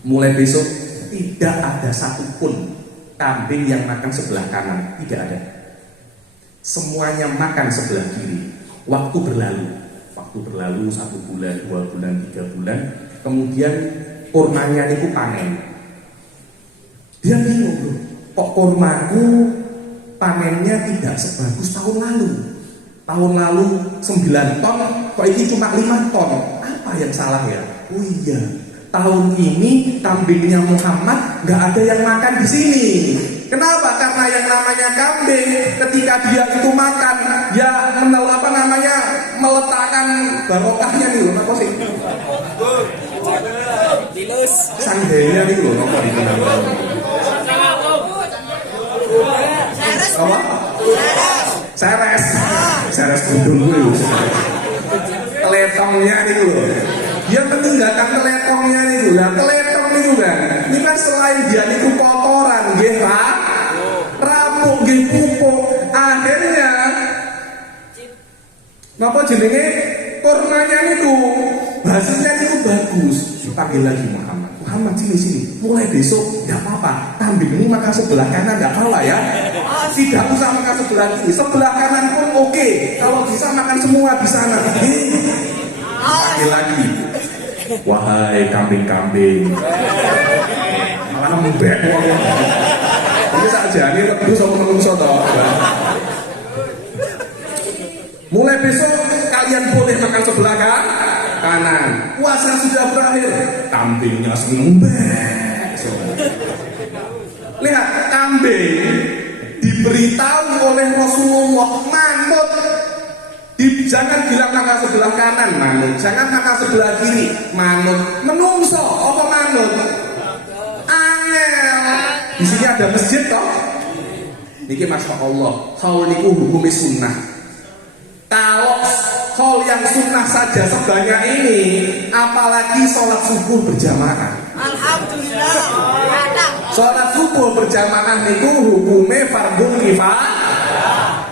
Mulai besok tidak ada satupun kambing yang makan sebelah kanan, tidak ada. Semuanya makan sebelah kiri. Waktu berlalu 1 bulan, 2 bulan, 3 bulan. Kemudian kurmanya itu panen. Dia bingung loh, kok kurmaku panennya tidak sebagus tahun lalu. Tahun lalu 9 ton, kok ini cuma 5 ton. Apa yang salah ya? Oh iya, tahun ini kambingnya Muhammad nggak ada yang makan di sini. Kenapa? Karena yang namanya kambing ketika dia itu makan, ya meletakkan barokahnya nih loh, apa sih? Sanggenya nih loh, apa di mana? Apa? Seres gundul gue. Teletongnya nih loh. Dia meninggalkan teletongnya nih loh. Nah, teletong nih kan. Ini kan selain dia itu kotoran, nggih, Pak. Rapuk nggih pupuk. Akhirnya napa jenenge kurmanya niku hasilnya niku bagus. Dipanggil lagi Muhammad sini. Mulai besok enggak apa-apa. Kambing ini makan sebelah kanan enggak apa-apa ya. Tidak usah makan sebelah kiri. Sebelah kanan pun oke. Kalau bisa makan semua di sana. Lagi. Wahai kambing-kambing. Malah mbek wong. Ini sakjane lebu sama menungso to. Mulai besok kalian boleh makan sebelah kanan. Puasa sudah berakhir. Kambingnya sembek. Lihat, kambing diberitahu oleh Rasulullah manut. Jangan bilang makan sebelah kanan manut, jangan makan sebelah kiri manut. Menungso apa manut? Angel. Di sini ada masjid toh. Niki masya Allah, hal niku hukumnya sunnah. Kalau hal yang sunnah saja sebanyak ini, apalagi sholat subuh berjamaah. Alhamdulillah. Sholat subuh berjamaah niku hukumnya fardhu kifayah.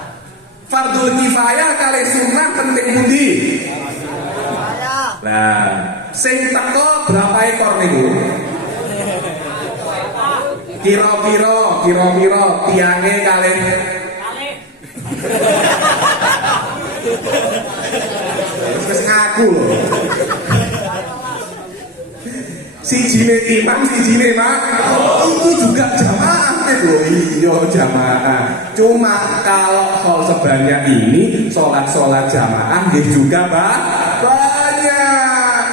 Fardhu kifayah kali sunnah penting pundi? Nah, sing teko berapa ekor niku? Kira-kira tiange kali terus ngaku loh. Sijine imam, sijine mak. Itu juga jamaah loh. Iya jamaah. Cuma kalau hal sebanyak ini sholat jamaah juga banyak.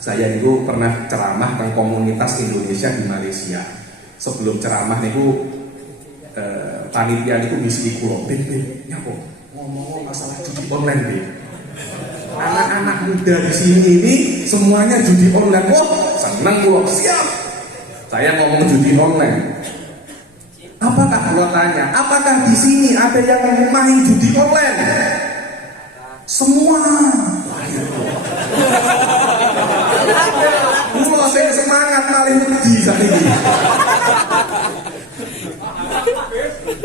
Saya itu pernah ceramah tentang komunitas Indonesia di Malaysia. Sebelum ceramah niku panitia niku misi kula, "Ben, nyapa? Ngomong masalah judi online, Ben. Anak-anak muda di sini ini semuanya judi online." Wah, seneng kula. Siap. Saya ngomong judi online. Apakah gua tanya, apakah di sini ada yang main judi online? Semua. Gua saya semangat maling judi saat ini.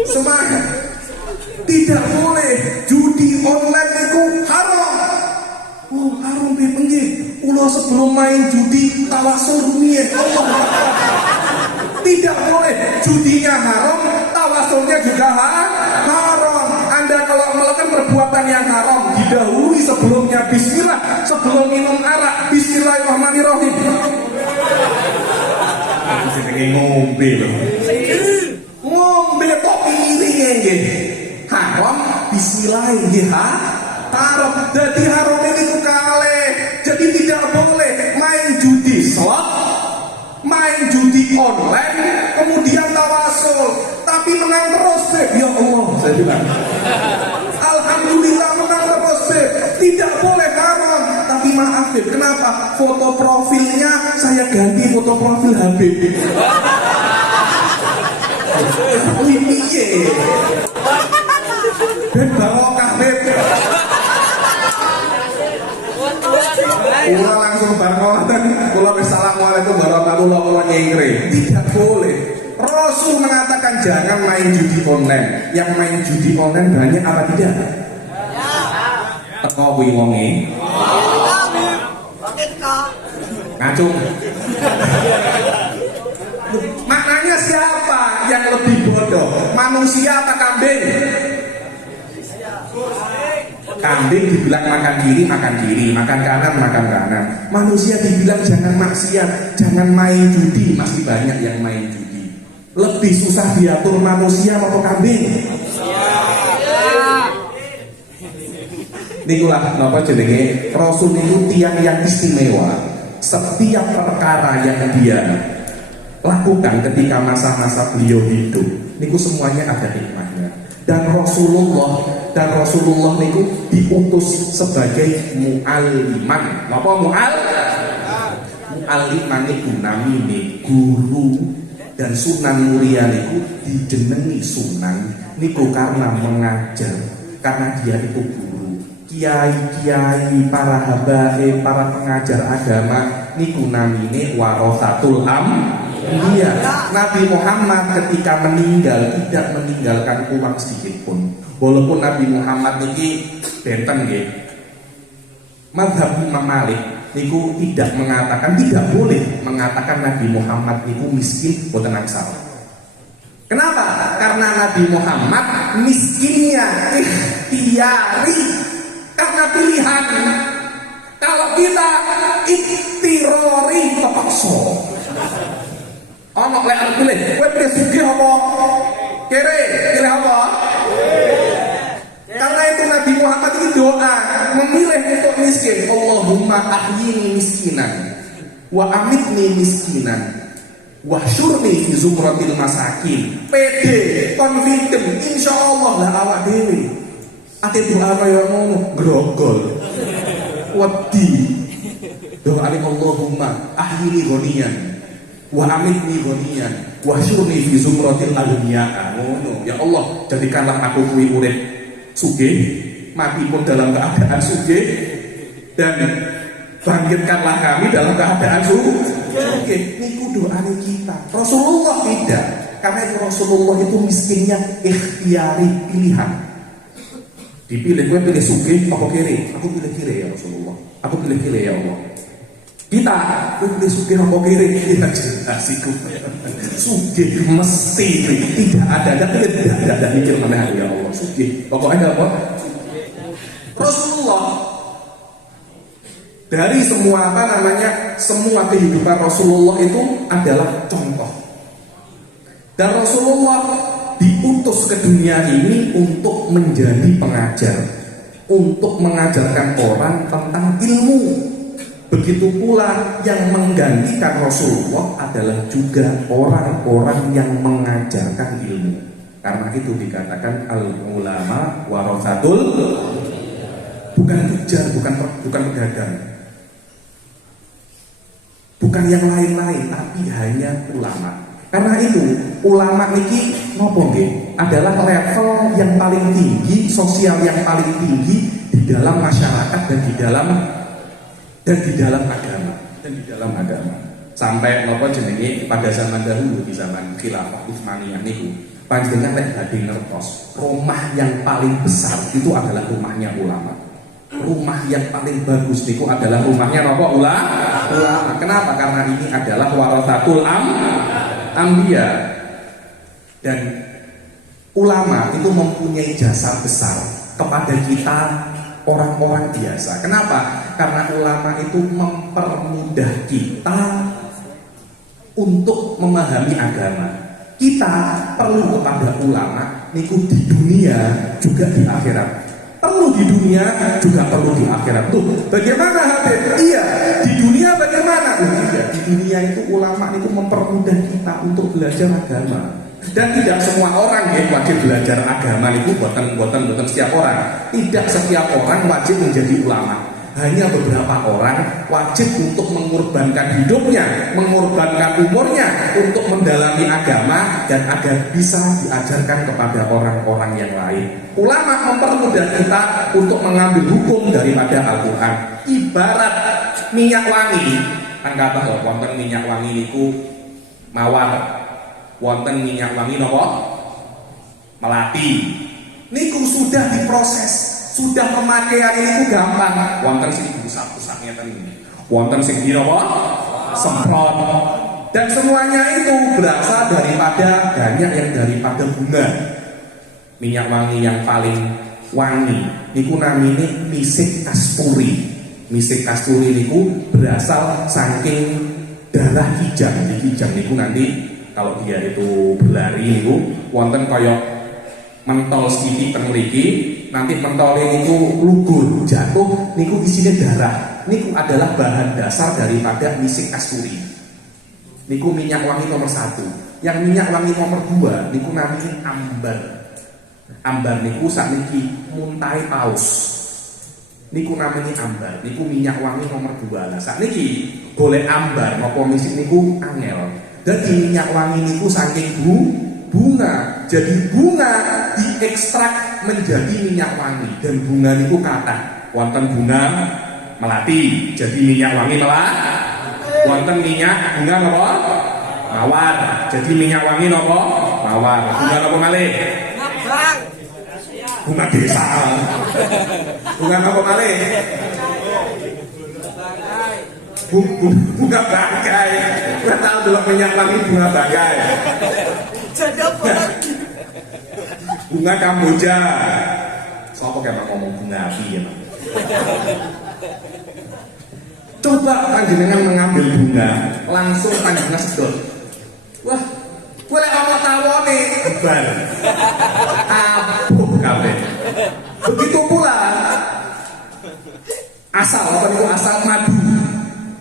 Semangat. Tidak boleh judi online itu haram. Oh, haram piye? Ulo sebelum main judi tawasul rumiyin. Tidak boleh, judinya haram, tawasulnya juga haram. Anda kalau melakukan perbuatan yang haram, didahului sebelumnya bismillah, sebelum minum arak, bismillahirrahmanirrahim. Aku pengen ngombe loh. Ngombe kok piringnya nggih. Haram, bismillahirrahmanirrahim. Haram, jadi haram ini kalih. Jadi tidak boleh main judi slot, main judi online, kemudian tawasul, tapi menang terus deh. Ya Allah, saya bilang, alhamdulillah menang terus deh. Tidak boleh haram. Tapi maaf deh, kenapa? Foto profilnya saya ganti foto profil Habib. Piye? Ben barokah Habib. Kula langsung barokah. Kula assalamualaikum warahmatullahi wabarakatuh. Tidak boleh. Rasul mengatakan jangan main judi online. Yang main judi online banyak apa tidak? Teko kuwi wonge. Ngacung. Maknanya siapa yang lebih bodoh? Manusia atau kambing? Kambing dibilang makan kiri, makan kanan. Manusia dibilang jangan maksiat, jangan main judi. Masih banyak yang main judi. Lebih susah diatur manusia atau kambing? Nikulah napa jenenge Rasul niku tiyang yang istimewa. Setiap perkara yang dia lakukan ketika masa-masa beliau hidup, niku semuanya ada hikmahnya. Dan Rasulullah niku diutus sebagai mu'alliman. Napa mu'alliman niku namine guru, dan Sunan Muria niku dijenengi Sunan niku karena mengajar, karena dia itu guru. Kiai-kiai, para habaib, para pengajar agama niku namine warasatul anbiya. Nabi Muhammad ketika meninggal tidak meninggalkan uang sedikit pun. Walaupun Nabi Muhammad niki benten nggih. Mazhab Imam Malik niku tidak boleh mengatakan Nabi Muhammad niku miskin boten angsal. Kenapa? Karena Nabi Muhammad miskinnya ikhtiyari, karena pilihan. Kalau kita iktirori terpaksa. Ono lek arep pilih, kowe pilih sugih apa? Kere, pilih apa? Karena itu Nabi Muhammad itu doa memilih untuk miskin. Allahumma ahyini miskinan wa amitni miskinan wa syurni fi zumratil masakin. Pede, confident, insyaallah lah awak dhewe. Ate doa kaya ngono grogol. Wedi. Doa Allahumma ahyini ghaniyan wa amitni ghaniyan wa syurni fi zumratil aghniya. Ya Allah, jadikanlah aku kuwi urip sugih, mati pun dalam keadaan sugih, dan bangkitkanlah kami dalam keadaan sugih. Niku doane kita. Rasulullah tidak, karena itu Rasulullah itu miskinnya ikhtiyari, pilihan. Dipilih, gue pilih sugih apa kiri? Aku pilih kiri ya Rasulullah. Aku pilih kiri ya Allah. Kita, gue pilih sugih apa kiri? Tidak jelas itu. Sugih mesti tidak ada mikir mana ya Allah. Sugih, pokoknya apa? Rasulullah dari semua semua kehidupan Rasulullah itu adalah contoh. Dan Rasulullah diutus ke dunia ini untuk menjadi pengajar, untuk mengajarkan orang tentang ilmu. Begitu pula yang menggantikan Rasulullah adalah juga orang-orang yang mengajarkan ilmu. Karena itu dikatakan al-ulama warasatul, bukan tujar, bukan pedagang, bukan bukan yang lain-lain, tapi hanya ulama. Karena itu ulama niki nopo nggih adalah level yang paling tinggi, sosial yang paling tinggi di dalam masyarakat dan di dalam agama. Sampai nopo jenenge pada zaman dahulu, di zaman Khilafah Utsmaniyah niku panjenengan nek badhe ngertos, rumah yang paling besar itu adalah rumahnya ulama. Rumah yang paling bagus niku adalah rumahnya nopo ulama. Kenapa? Karena ini adalah warasatul Anbiya, dan ulama itu mempunyai jasa besar kepada kita orang-orang biasa. Kenapa? Karena ulama itu mempermudah kita untuk memahami agama. Kita perlu kepada ulama niku di dunia juga di akhirat. Perlu di dunia juga perlu di akhirat. Tuh, bagaimana Habib? Iya, di dunia bagaimana? Tidak, di dunia itu ulama itu mempermudah kita untuk belajar agama. Dan tidak semua orang yang wajib belajar agama itu buatan setiap orang. Tidak setiap orang wajib menjadi ulama. Hanya beberapa orang wajib untuk mengorbankan hidupnya, mengorbankan umurnya untuk mendalami agama dan agar bisa diajarkan kepada orang-orang yang lain. Ulama mempermudah kita untuk mengambil hukum daripada Al-Quran. Ibarat minyak wangi, kan kata loh, wonten minyak wangi niku mawar, wonten minyak wangi nopo melati. Niku sudah diproses. Sudah pemakaian ini gampang. Wonten sing pusat-pusatnya kan ini. Wonten sing apa? Semprot. Dan semuanya itu berasal daripada banyak yang daripada bunga. Minyak wangi yang paling wangi niku namine misik kasturi. Misik kasturi niku berasal saking darah kijang. Di kijang niku nanti kalau dia itu berlari niku wonten kaya mentol sedikit teng mriki. Nanti mentolnya niku lugur, jatuh, niku isinya darah. Niku adalah bahan dasar daripada misik kasturi. Niku minyak wangi nomor 1. Yang minyak wangi nomor 2, niku namanya ambar. Ambar niku sakniki muntai paus. Niku namanya ambar. Niku minyak wangi nomor 2. Lah sakniki boleh ambar napa misik niku angel. Dadi minyak wangi niku saking bunga. Jadi bunga diekstrak menjadi minyak wangi, dan bunga niku kathah. Wonten bunga melati, jadi minyak wangi melati. Wonten minyak bunga napa? Mawar, jadi minyak wangi napa? Mawar. Bunga napa malih? Bunga desa. Bunga napa malih? Bunga bagai. Ora tau delok minyak wangi bunga bagai. Bunga Kamboja. Sopo kayak ngomong bunga api ya, Pak? Coba panjenengan mengambil bunga, langsung panjenengan sedot. Wah, kowe lek ana tawone beban. Abuh kabeh. Begitu pula asal madu.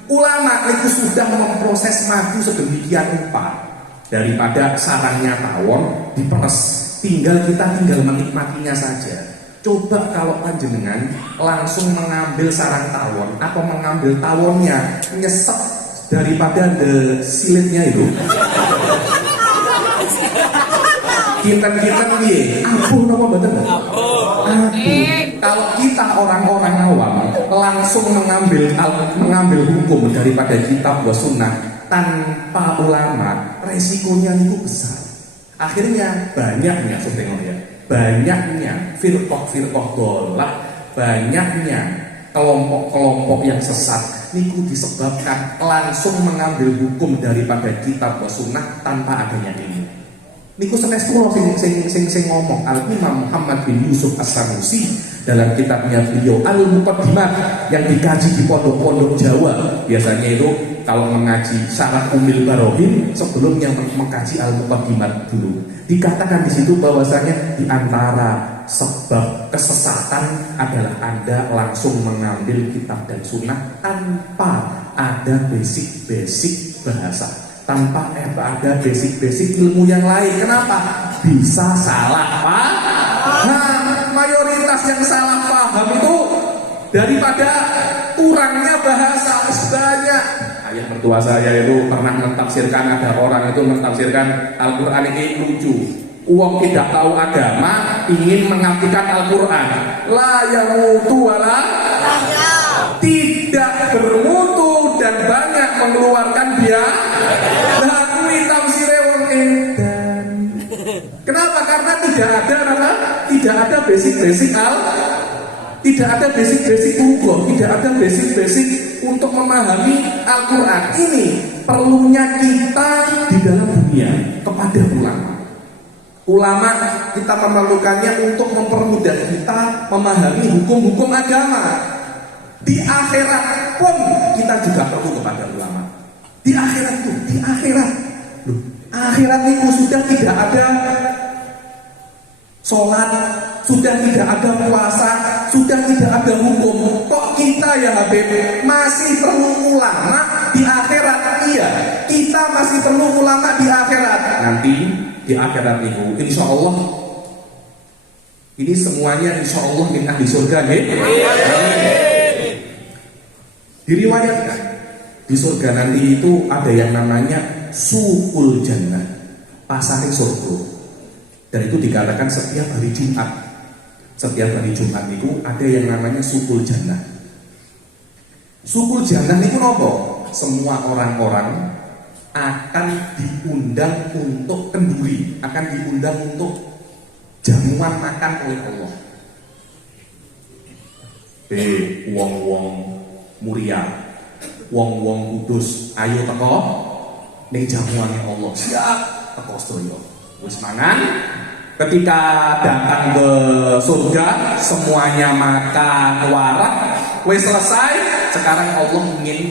Ulama itu sudah memproses madu sedemikian rupa. Daripada sarangnya tawon diperes, tinggal menikmatinya saja. Coba kalau panjenengan langsung mengambil sarang tawon atau mengambil tawonnya, nyesep daripada silitnya itu. Kinten-kinten piye? Ampun napa mboten? Kalau kita orang-orang awam langsung mengambil hukum daripada kitab wa sunnah tanpa ulama, resikonya itu besar. Akhirnya banyaknya firqah dolak, banyaknya kelompok-kelompok yang sesat niku disebabkan langsung mengambil hukum daripada kitab wa sunnah tanpa adanya ini. Niku senes kula sing ngomong Al-Imam Muhammad bin Yusuf As-Sanusi dalam kitabnya beliau Al-Muqaddimah yang dikaji di pondok-pondok Jawa. Biasanya itu kalau mengaji Syarah Umil Barohin sebelumnya mengkaji Al-Muqaddimah dulu. Dikatakan di situ bahwasanya di antara sebab kesesatan adalah Anda langsung mengambil kitab dan sunnah tanpa ada basic bahasa, tanpa ada basic ilmu yang lain. Kenapa? Bisa salah paham. Nah, mayoritas yang salah paham itu daripada kurangnya bahasa. Banyak ayah mertua saya itu pernah mentafsirkan, ada orang itu mentafsirkan Al-Quran ini lucu. Uang tidak tahu agama ingin mengartikan Al-Quran la yamutu wala tidak bermutu dan banyak mengeluarkan biaya. Lakui tafsirnya wong edan. Kenapa? Karena tidak ada apa? Tidak ada basic-basic tidak ada basic-basic hukum, tidak ada basic-basic untuk memahami Al-Quran. Ini perlunya kita di dalam dunia kepada ulama. Ulama kita memerlukannya untuk mempermudah kita memahami hukum-hukum agama. Di akhirat pun kita juga perlu kepada ulama. Di akhirat tuh, di akhirat. Loh, akhirat itu sudah tidak ada sholat, sudah tidak ada puasa, sudah tidak ada hukum. Kok kita ya Habib masih perlu ulama di akhirat? Iya, kita masih perlu ulama di akhirat. Nanti di akhirat itu insya Allah ini semuanya insya Allah min ahli surga ya. Diriwayatkan di surga nanti itu ada yang namanya suqul jannah, pasar surga. Dan itu dikatakan setiap hari Jumat. Setiap hari Jumat itu ada yang namanya suqul jannah. Suqul jannah itu apa? Semua orang-orang akan diundang untuk kenduri, akan diundang untuk jamuan makan oleh Allah. Wong-wong muria, wong-wong kudus, ayo teko ning jamuane Allah. Siap teko sedaya. Wis mangan. Ketika datang ke surga, semuanya makan warak, wis selesai. Sekarang Allah ingin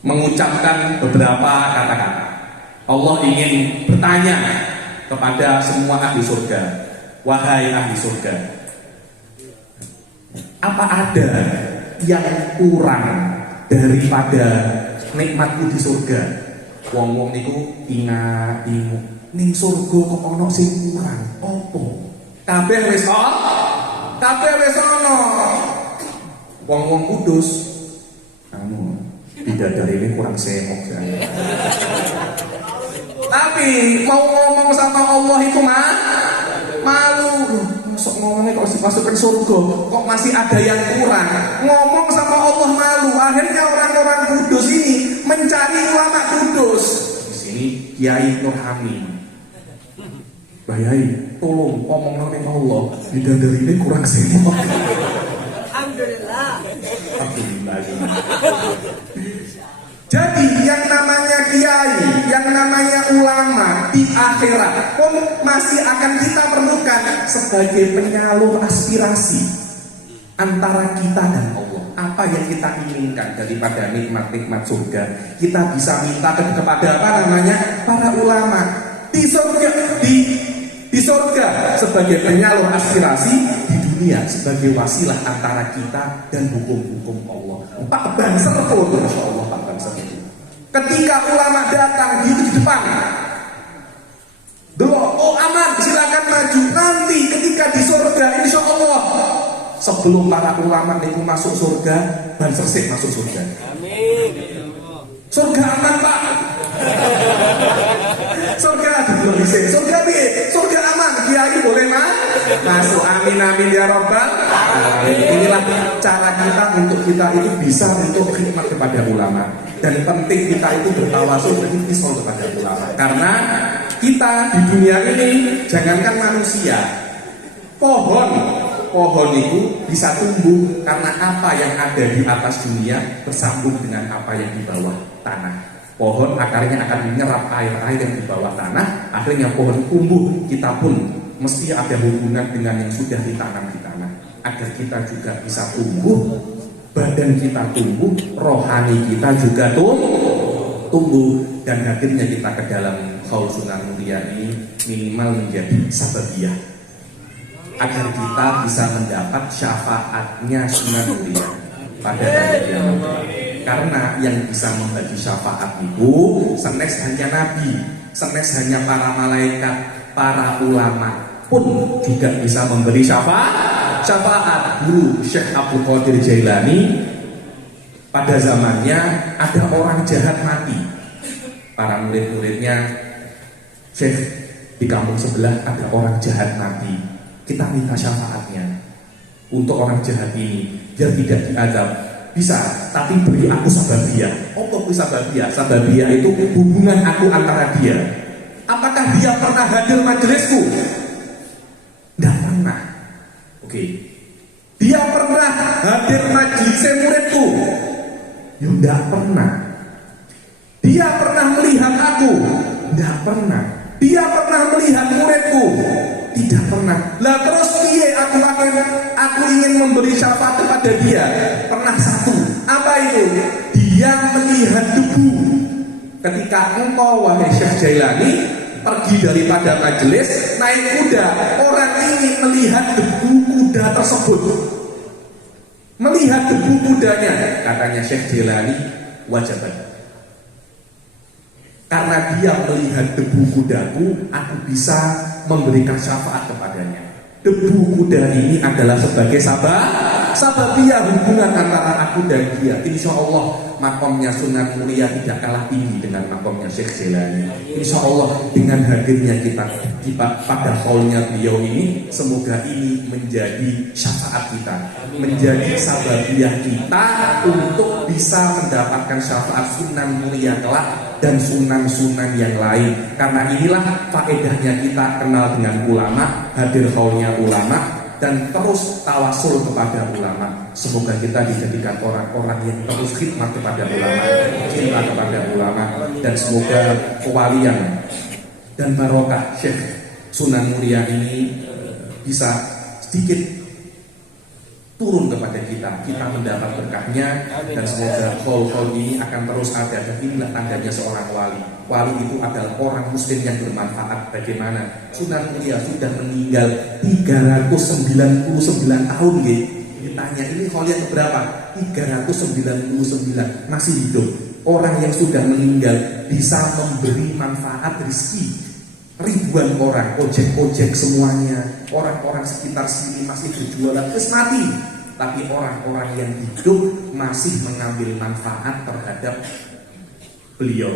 mengucapkan beberapa kata-kata. Allah ingin bertanya kepada semua ahli surga, wahai ahli surga, apa ada yang kurang daripada nikmatku di surga? Wong-wong niku ingat-ingat ning surga kok ana sing kurang apa? Kabeh wis ana. Wong-wong kudus bidadari ini kurang semok ya. Tapi mau ngomong sama Allah itu malu. Masuk ngomongnya kalau masuk ke surga kok masih ada yang kurang. Ngomong sama Allah malu. Akhirnya orang-orang kudus ini mencari ulama kudus. Di sini Kiai Nur Hamid. Bayai, tolong ngomong sama Allah. Bidadari ini kurang semok. Alhamdulillah. Jadi yang namanya kiai, yang namanya ulama di akhirat pun masih akan kita perlukan sebagai penyalur aspirasi antara kita dan Allah. Apa yang kita inginkan daripada nikmat-nikmat surga, kita bisa minta kepada apa namanya para ulama di surga sebagai penyalur aspirasi, di dunia sebagai wasilah antara kita dan hukum-hukum Allah. Pak Banser pun, Masya Allah Pak Banser itu. Ketika ulama datang di depan, oh aman, silakan maju. Nanti ketika di surga, insya Allah, sebelum para ulama itu masuk surga, Banser sih masuk surga. Amin. Surga aman Pak. Surga diberisik. Surga aman. Kiai boleh masuk. Amin amin ya Rabbal alamin. Inilah cara kita untuk kita itu bisa untuk khidmat kepada ulama. Dan penting kita itu bertawasul berintisol kepada ulama. Karena kita di dunia ini jangankan manusia, pohon itu bisa tumbuh karena apa yang ada di atas dunia bersambung dengan apa yang di bawah tanah. Pohon akarnya akan menyerap air-air yang di bawah tanah, akhirnya pohon tumbuh. Kita pun mesti ada hubungan dengan yang sudah ditanam di tanah, agar kita juga bisa tumbuh, badan kita tumbuh, rohani kita juga tumbuh, dan akhirnya kita ke dalam Haul Sunan Muria ini minimal menjadi sababiyah, agar kita bisa mendapat syafaatnya Sunan Muria pada hari kiamat. Karena yang bisa membagi syafaat itu senes hanya nabi, senes hanya para malaikat, para ulama pun juga bisa memberi syafaat. syafaat guru Syekh Abdul Qadir Jailani. Pada zamannya ada orang jahat mati. Para murid-muridnya, Syekh, di kampung sebelah ada orang jahat mati. Kita minta syafaatnya untuk orang jahat ini biar tidak diazab. Bisa, tapi beri aku sababiyah. Apa itu sababiyah? Sababiyah itu hubungan aku antara dia. Apakah dia pernah hadir majelisku? Tidak pernah. Oke. Dia pernah hadir majelis muridku? Ya tidak pernah. Dia pernah melihat aku? Tidak pernah. Dia pernah melihat muridku? Tidak pernah. Lah terus aku ingin memberi syafaat kepada dia. Pernah satu. Apa itu? Dia melihat debu. Ketika engkau wahai Syekh Jailani pergi daripada majelis naik kuda, orang ini melihat debu kuda tersebut. Melihat debu kudanya, katanya Syekh Jailani, wajabat. Karena dia melihat debu kudaku, aku bisa memberikan syafaat kepadanya. Debu kuda ini adalah sebagai sababiyah hubungan antara aku dan dia. Insya Allah makomnya Sunan Muria tidak kalah tinggi dengan makomnya Syekh Jailani. Insya Allah dengan hadirnya kita pada haulnya beliau ini, semoga ini menjadi syafaat kita, menjadi sababiyah kita untuk bisa mendapatkan syafaat Sunan Muria kelak dan sunan-sunan yang lain. Karena inilah faedahnya kita kenal dengan ulama, hadir haulnya ulama, dan terus tawasul kepada ulama. Semoga kita dijadikan orang-orang yang terus khidmat kepada ulama, cinta kepada ulama, dan semoga kewalian dan barokah Syekh Sunan Muria ini bisa sedikit turun kepada kita mendapat berkahnya, dan semoga haul ini akan terus ada. Dan inilah tandanya seorang wali. Wali itu adalah orang muslim yang bermanfaat. Bagaimana? Sunan Muria sudah meninggal 399 tahun, gitu. Ditanya ini haul yang berapa? 399, masih hidup. Orang yang sudah meninggal bisa memberi manfaat rezeki ribuan orang, ojek-ojek semuanya, orang-orang sekitar sini masih berjualan, terus mati. Tapi orang-orang yang hidup masih mengambil manfaat terhadap beliau.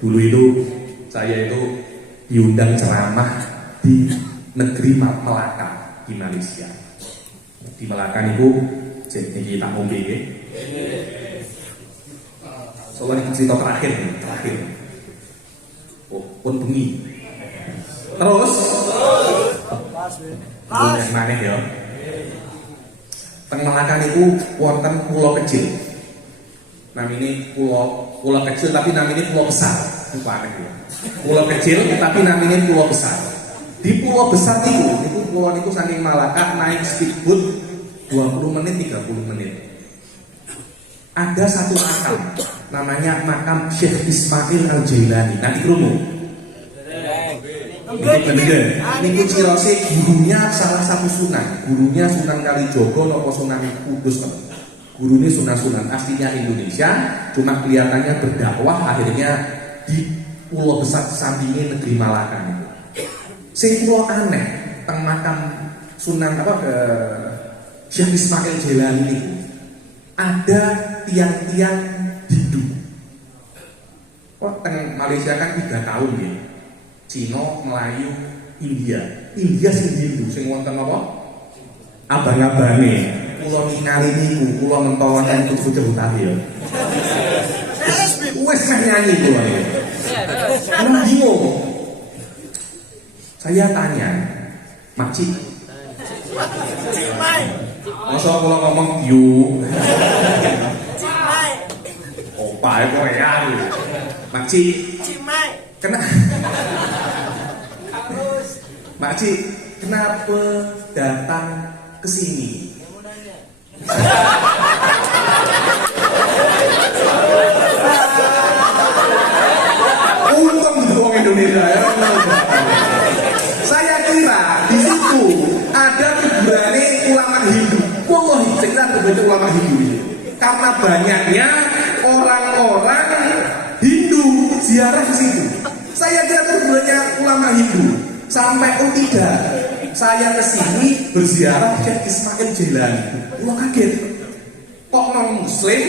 Dulu itu saya itu diundang ceramah di negeri Melaka di Malaysia. Di Melaka itu jadi tak ngombe ya. Soalnya cerita terakhir. Oh, pun bengi. Terus yang mana ya? Teng Melaka itu wonten pulau kecil. Namanya pulau kecil tapi namanya pulau besar. Pulau kecil tapi namanya pulau besar. Di pulau besar itu pulau itu saking Malaka naik speedboat 20 menit 30 menit. Ada satu makam namanya makam Syekh Ismail Al-Jailani. Nanti kerumuh. Ini Cirose gurunya salah satu sunan. Gurunya Sunan Kalijogo nopo Sunan Kudus. Gurunya sunan-sunan aslinya Indonesia, cuma kelihatannya berdakwah akhirnya di pulau besar sampingnya negeri Malaka. Sing pulau aneh, teng makam Sunan Syekh Ismail Jailani ini ada tiang-tiang Hindu. Teng Malaysia kan 3 tahun ya. Cina, Melayu, India sing Hindu, sing wonten apa? Abang-abange. Kula ningali niku, kula mentawan yang kudu utari ya. Wes nyanyi kula ya. Kula bingung. Saya tanya, Makcik. Masa kula ngomong yu. Opa Korea. Makcik. Makcik, kenapa datang ke sini? Untung gitu orang Indonesia ya. Saya kira di situ ada kuburannya ulama Hindu. Wallahi, saya kira itu ulama Hindu. Karena banyaknya orang-orang Hindu ziarah ke situ. Saya kira kuburannya ulama Hindu. Sampai tidak, saya kesini berziarah Syekh Ismail Jailani. Gua kaget, kok non muslim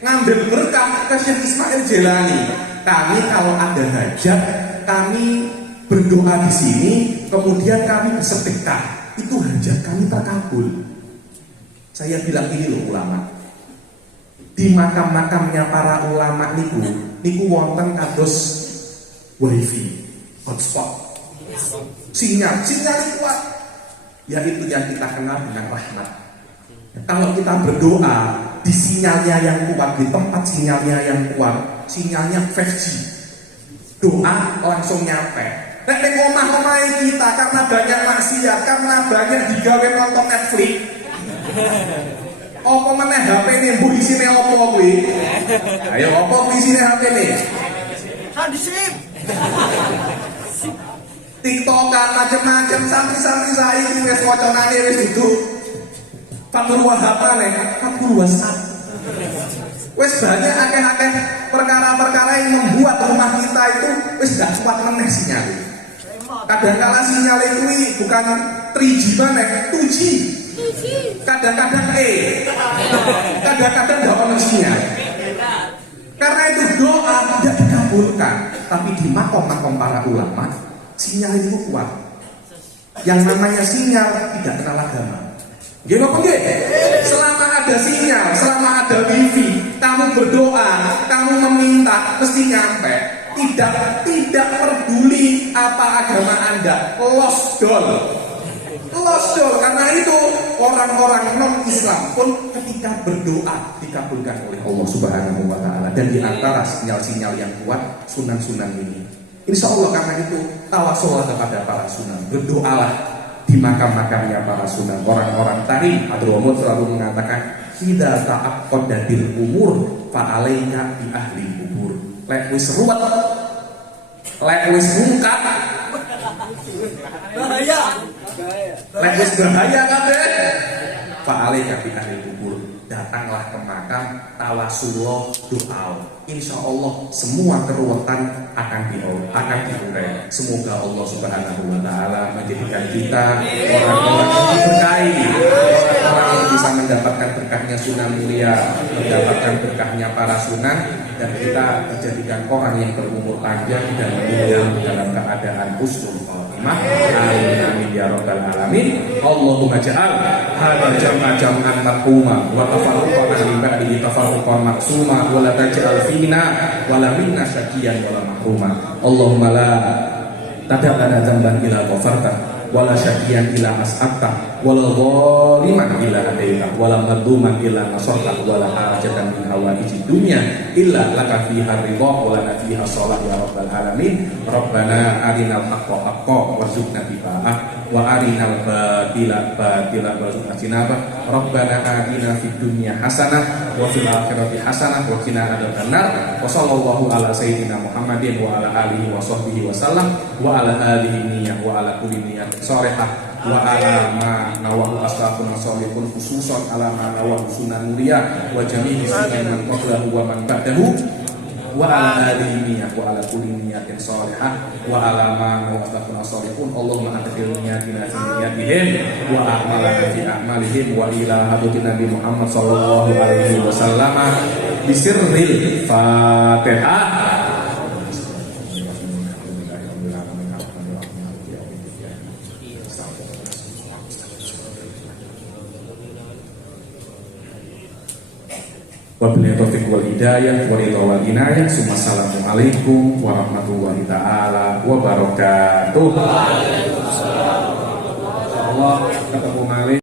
ngambil berkah ke Syekh Ismail Jailani. Kami kalau ada hajat, kami berdoa di sini, kemudian kami bersedekah, itu hajat kami terkabul. Saya bilang ini loh ulama, di makam-makamnya para ulama niku wonten kados wifi, hotspot, sinyal kuat, yaitu yang kita kenal dengan rahmat. Kalau kita berdoa di sinyalnya yang kuat, di tempat sinyalnya yang kuat, sinyalnya 5G, doa langsung nyampe. Nek ning omah-omah kita karena banyak maksiat, karena banyak digawe nonton Netflix. Apa meneh HP ini mbok isine apa kuwi? Ayo apa isine HP ini? Handship. TikTokan macam-macam, santri-santri saiki wis wacanane wis duduk Fathul Wahhab maneh, Fathul WhatsApp. Wis banyak akeh-akeh perkara-perkara yang membuat rumah kita itu wis gak kuat meneh sinyal. Kadang-kala sinyal itu bukan 3G maneh, 2G. Kadang-kadang kadang-kadang gak ono sinyal. Karena itu doa tidak dikabulkan, tapi di makom-makom para ulama sinyal itu kuat. Yang namanya sinyal tidak kenal agama. Gimana pun selama ada sinyal, selama ada wifi, kamu berdoa, kamu meminta, mesti nyampe. Tidak peduli apa agama Anda, lost doll. Karena itu orang-orang non-Islam pun ketika berdoa dikabulkan oleh Allah Subhanahu wa Ta'ala. Dan di antara sinyal-sinyal yang kuat, sunan-sunan ini. Insya Allah karena itu tawasullah kepada para sunan, berdoalah di makam-makamnya para sunan. Orang-orang tadi Hadramut selalu mengatakan, "Idza ta'aqqadatil umur fa'alaika bi ahli kubur." Lek wis ruwet, lek wis mungkat, Bahaya. lek wis bahaya kabeh, fa'alaika bi ahli kubur. Datanglah ke makam, tawasullah, doa. Insya Allah semua keruwetan akan diurai. Semoga Allah Subhanahu wa Ta'ala menjadikan kita orang-orang yang diberkahi, orang yang bisa mendapatkan berkahnya sunan mulia, mendapatkan berkahnya para sunan, dan kita dijadikan orang yang berumur panjang dan meninggal dalam keadaan husnul khotimah. Amin amin ya rabbal alamin. Allahumma ja'al hadza jam'an marhuma wa tafarruqan min ba'dihi tafarruqan maksuma wa la taj'al fina wa la minna syaqiyan wa la mahruma. Allahumma la tad'ana dzamban illa ghafarta wa la syaqiyan illa as'abta wa la zaliman illa hadaita wa la madluman illa nasarta wa la hajatan min hawaijid dunya illa laka fiha ridha wa lana fiha shalah ya rabbal alamin. Rabbana arinal haqqa haqqan warzuqna ittiba'ah wa arinal batila batilan warzuqna ijtinabah. Rabbana atina fid dunya hasanah wa fil akhirati hasanah wa qina adzabannar. Wa sallallahu ala sayyidina Muhammadin wa ala alihi wa sahbihi wa sallam wa ala alihi niyyah wa ala kulli niyyah shalihah wa ala ma nawahu asrafun salihun khususan ala ma nawahu sunan mulia wa jami'i sunan man qablahu wa man ba'dahu wa ala alihi niyyah wa ala kulli niyyatin shalihah wa ala ma nawahu asrafun salihun. Allahumma adkhil niyatina fi niyyatihim wa a'malana fi a'malihim wa ila hadratin Nabi Muhammad sallallahu alaihi wasallam bisirril Fatihah. Wabillahi taufiq wal hidayah wa ridha wal inayah. Assalamualaikum warahmatullahi taala wabarakatuh. Waalaikumsalam warahmatullahi wabarakatuh.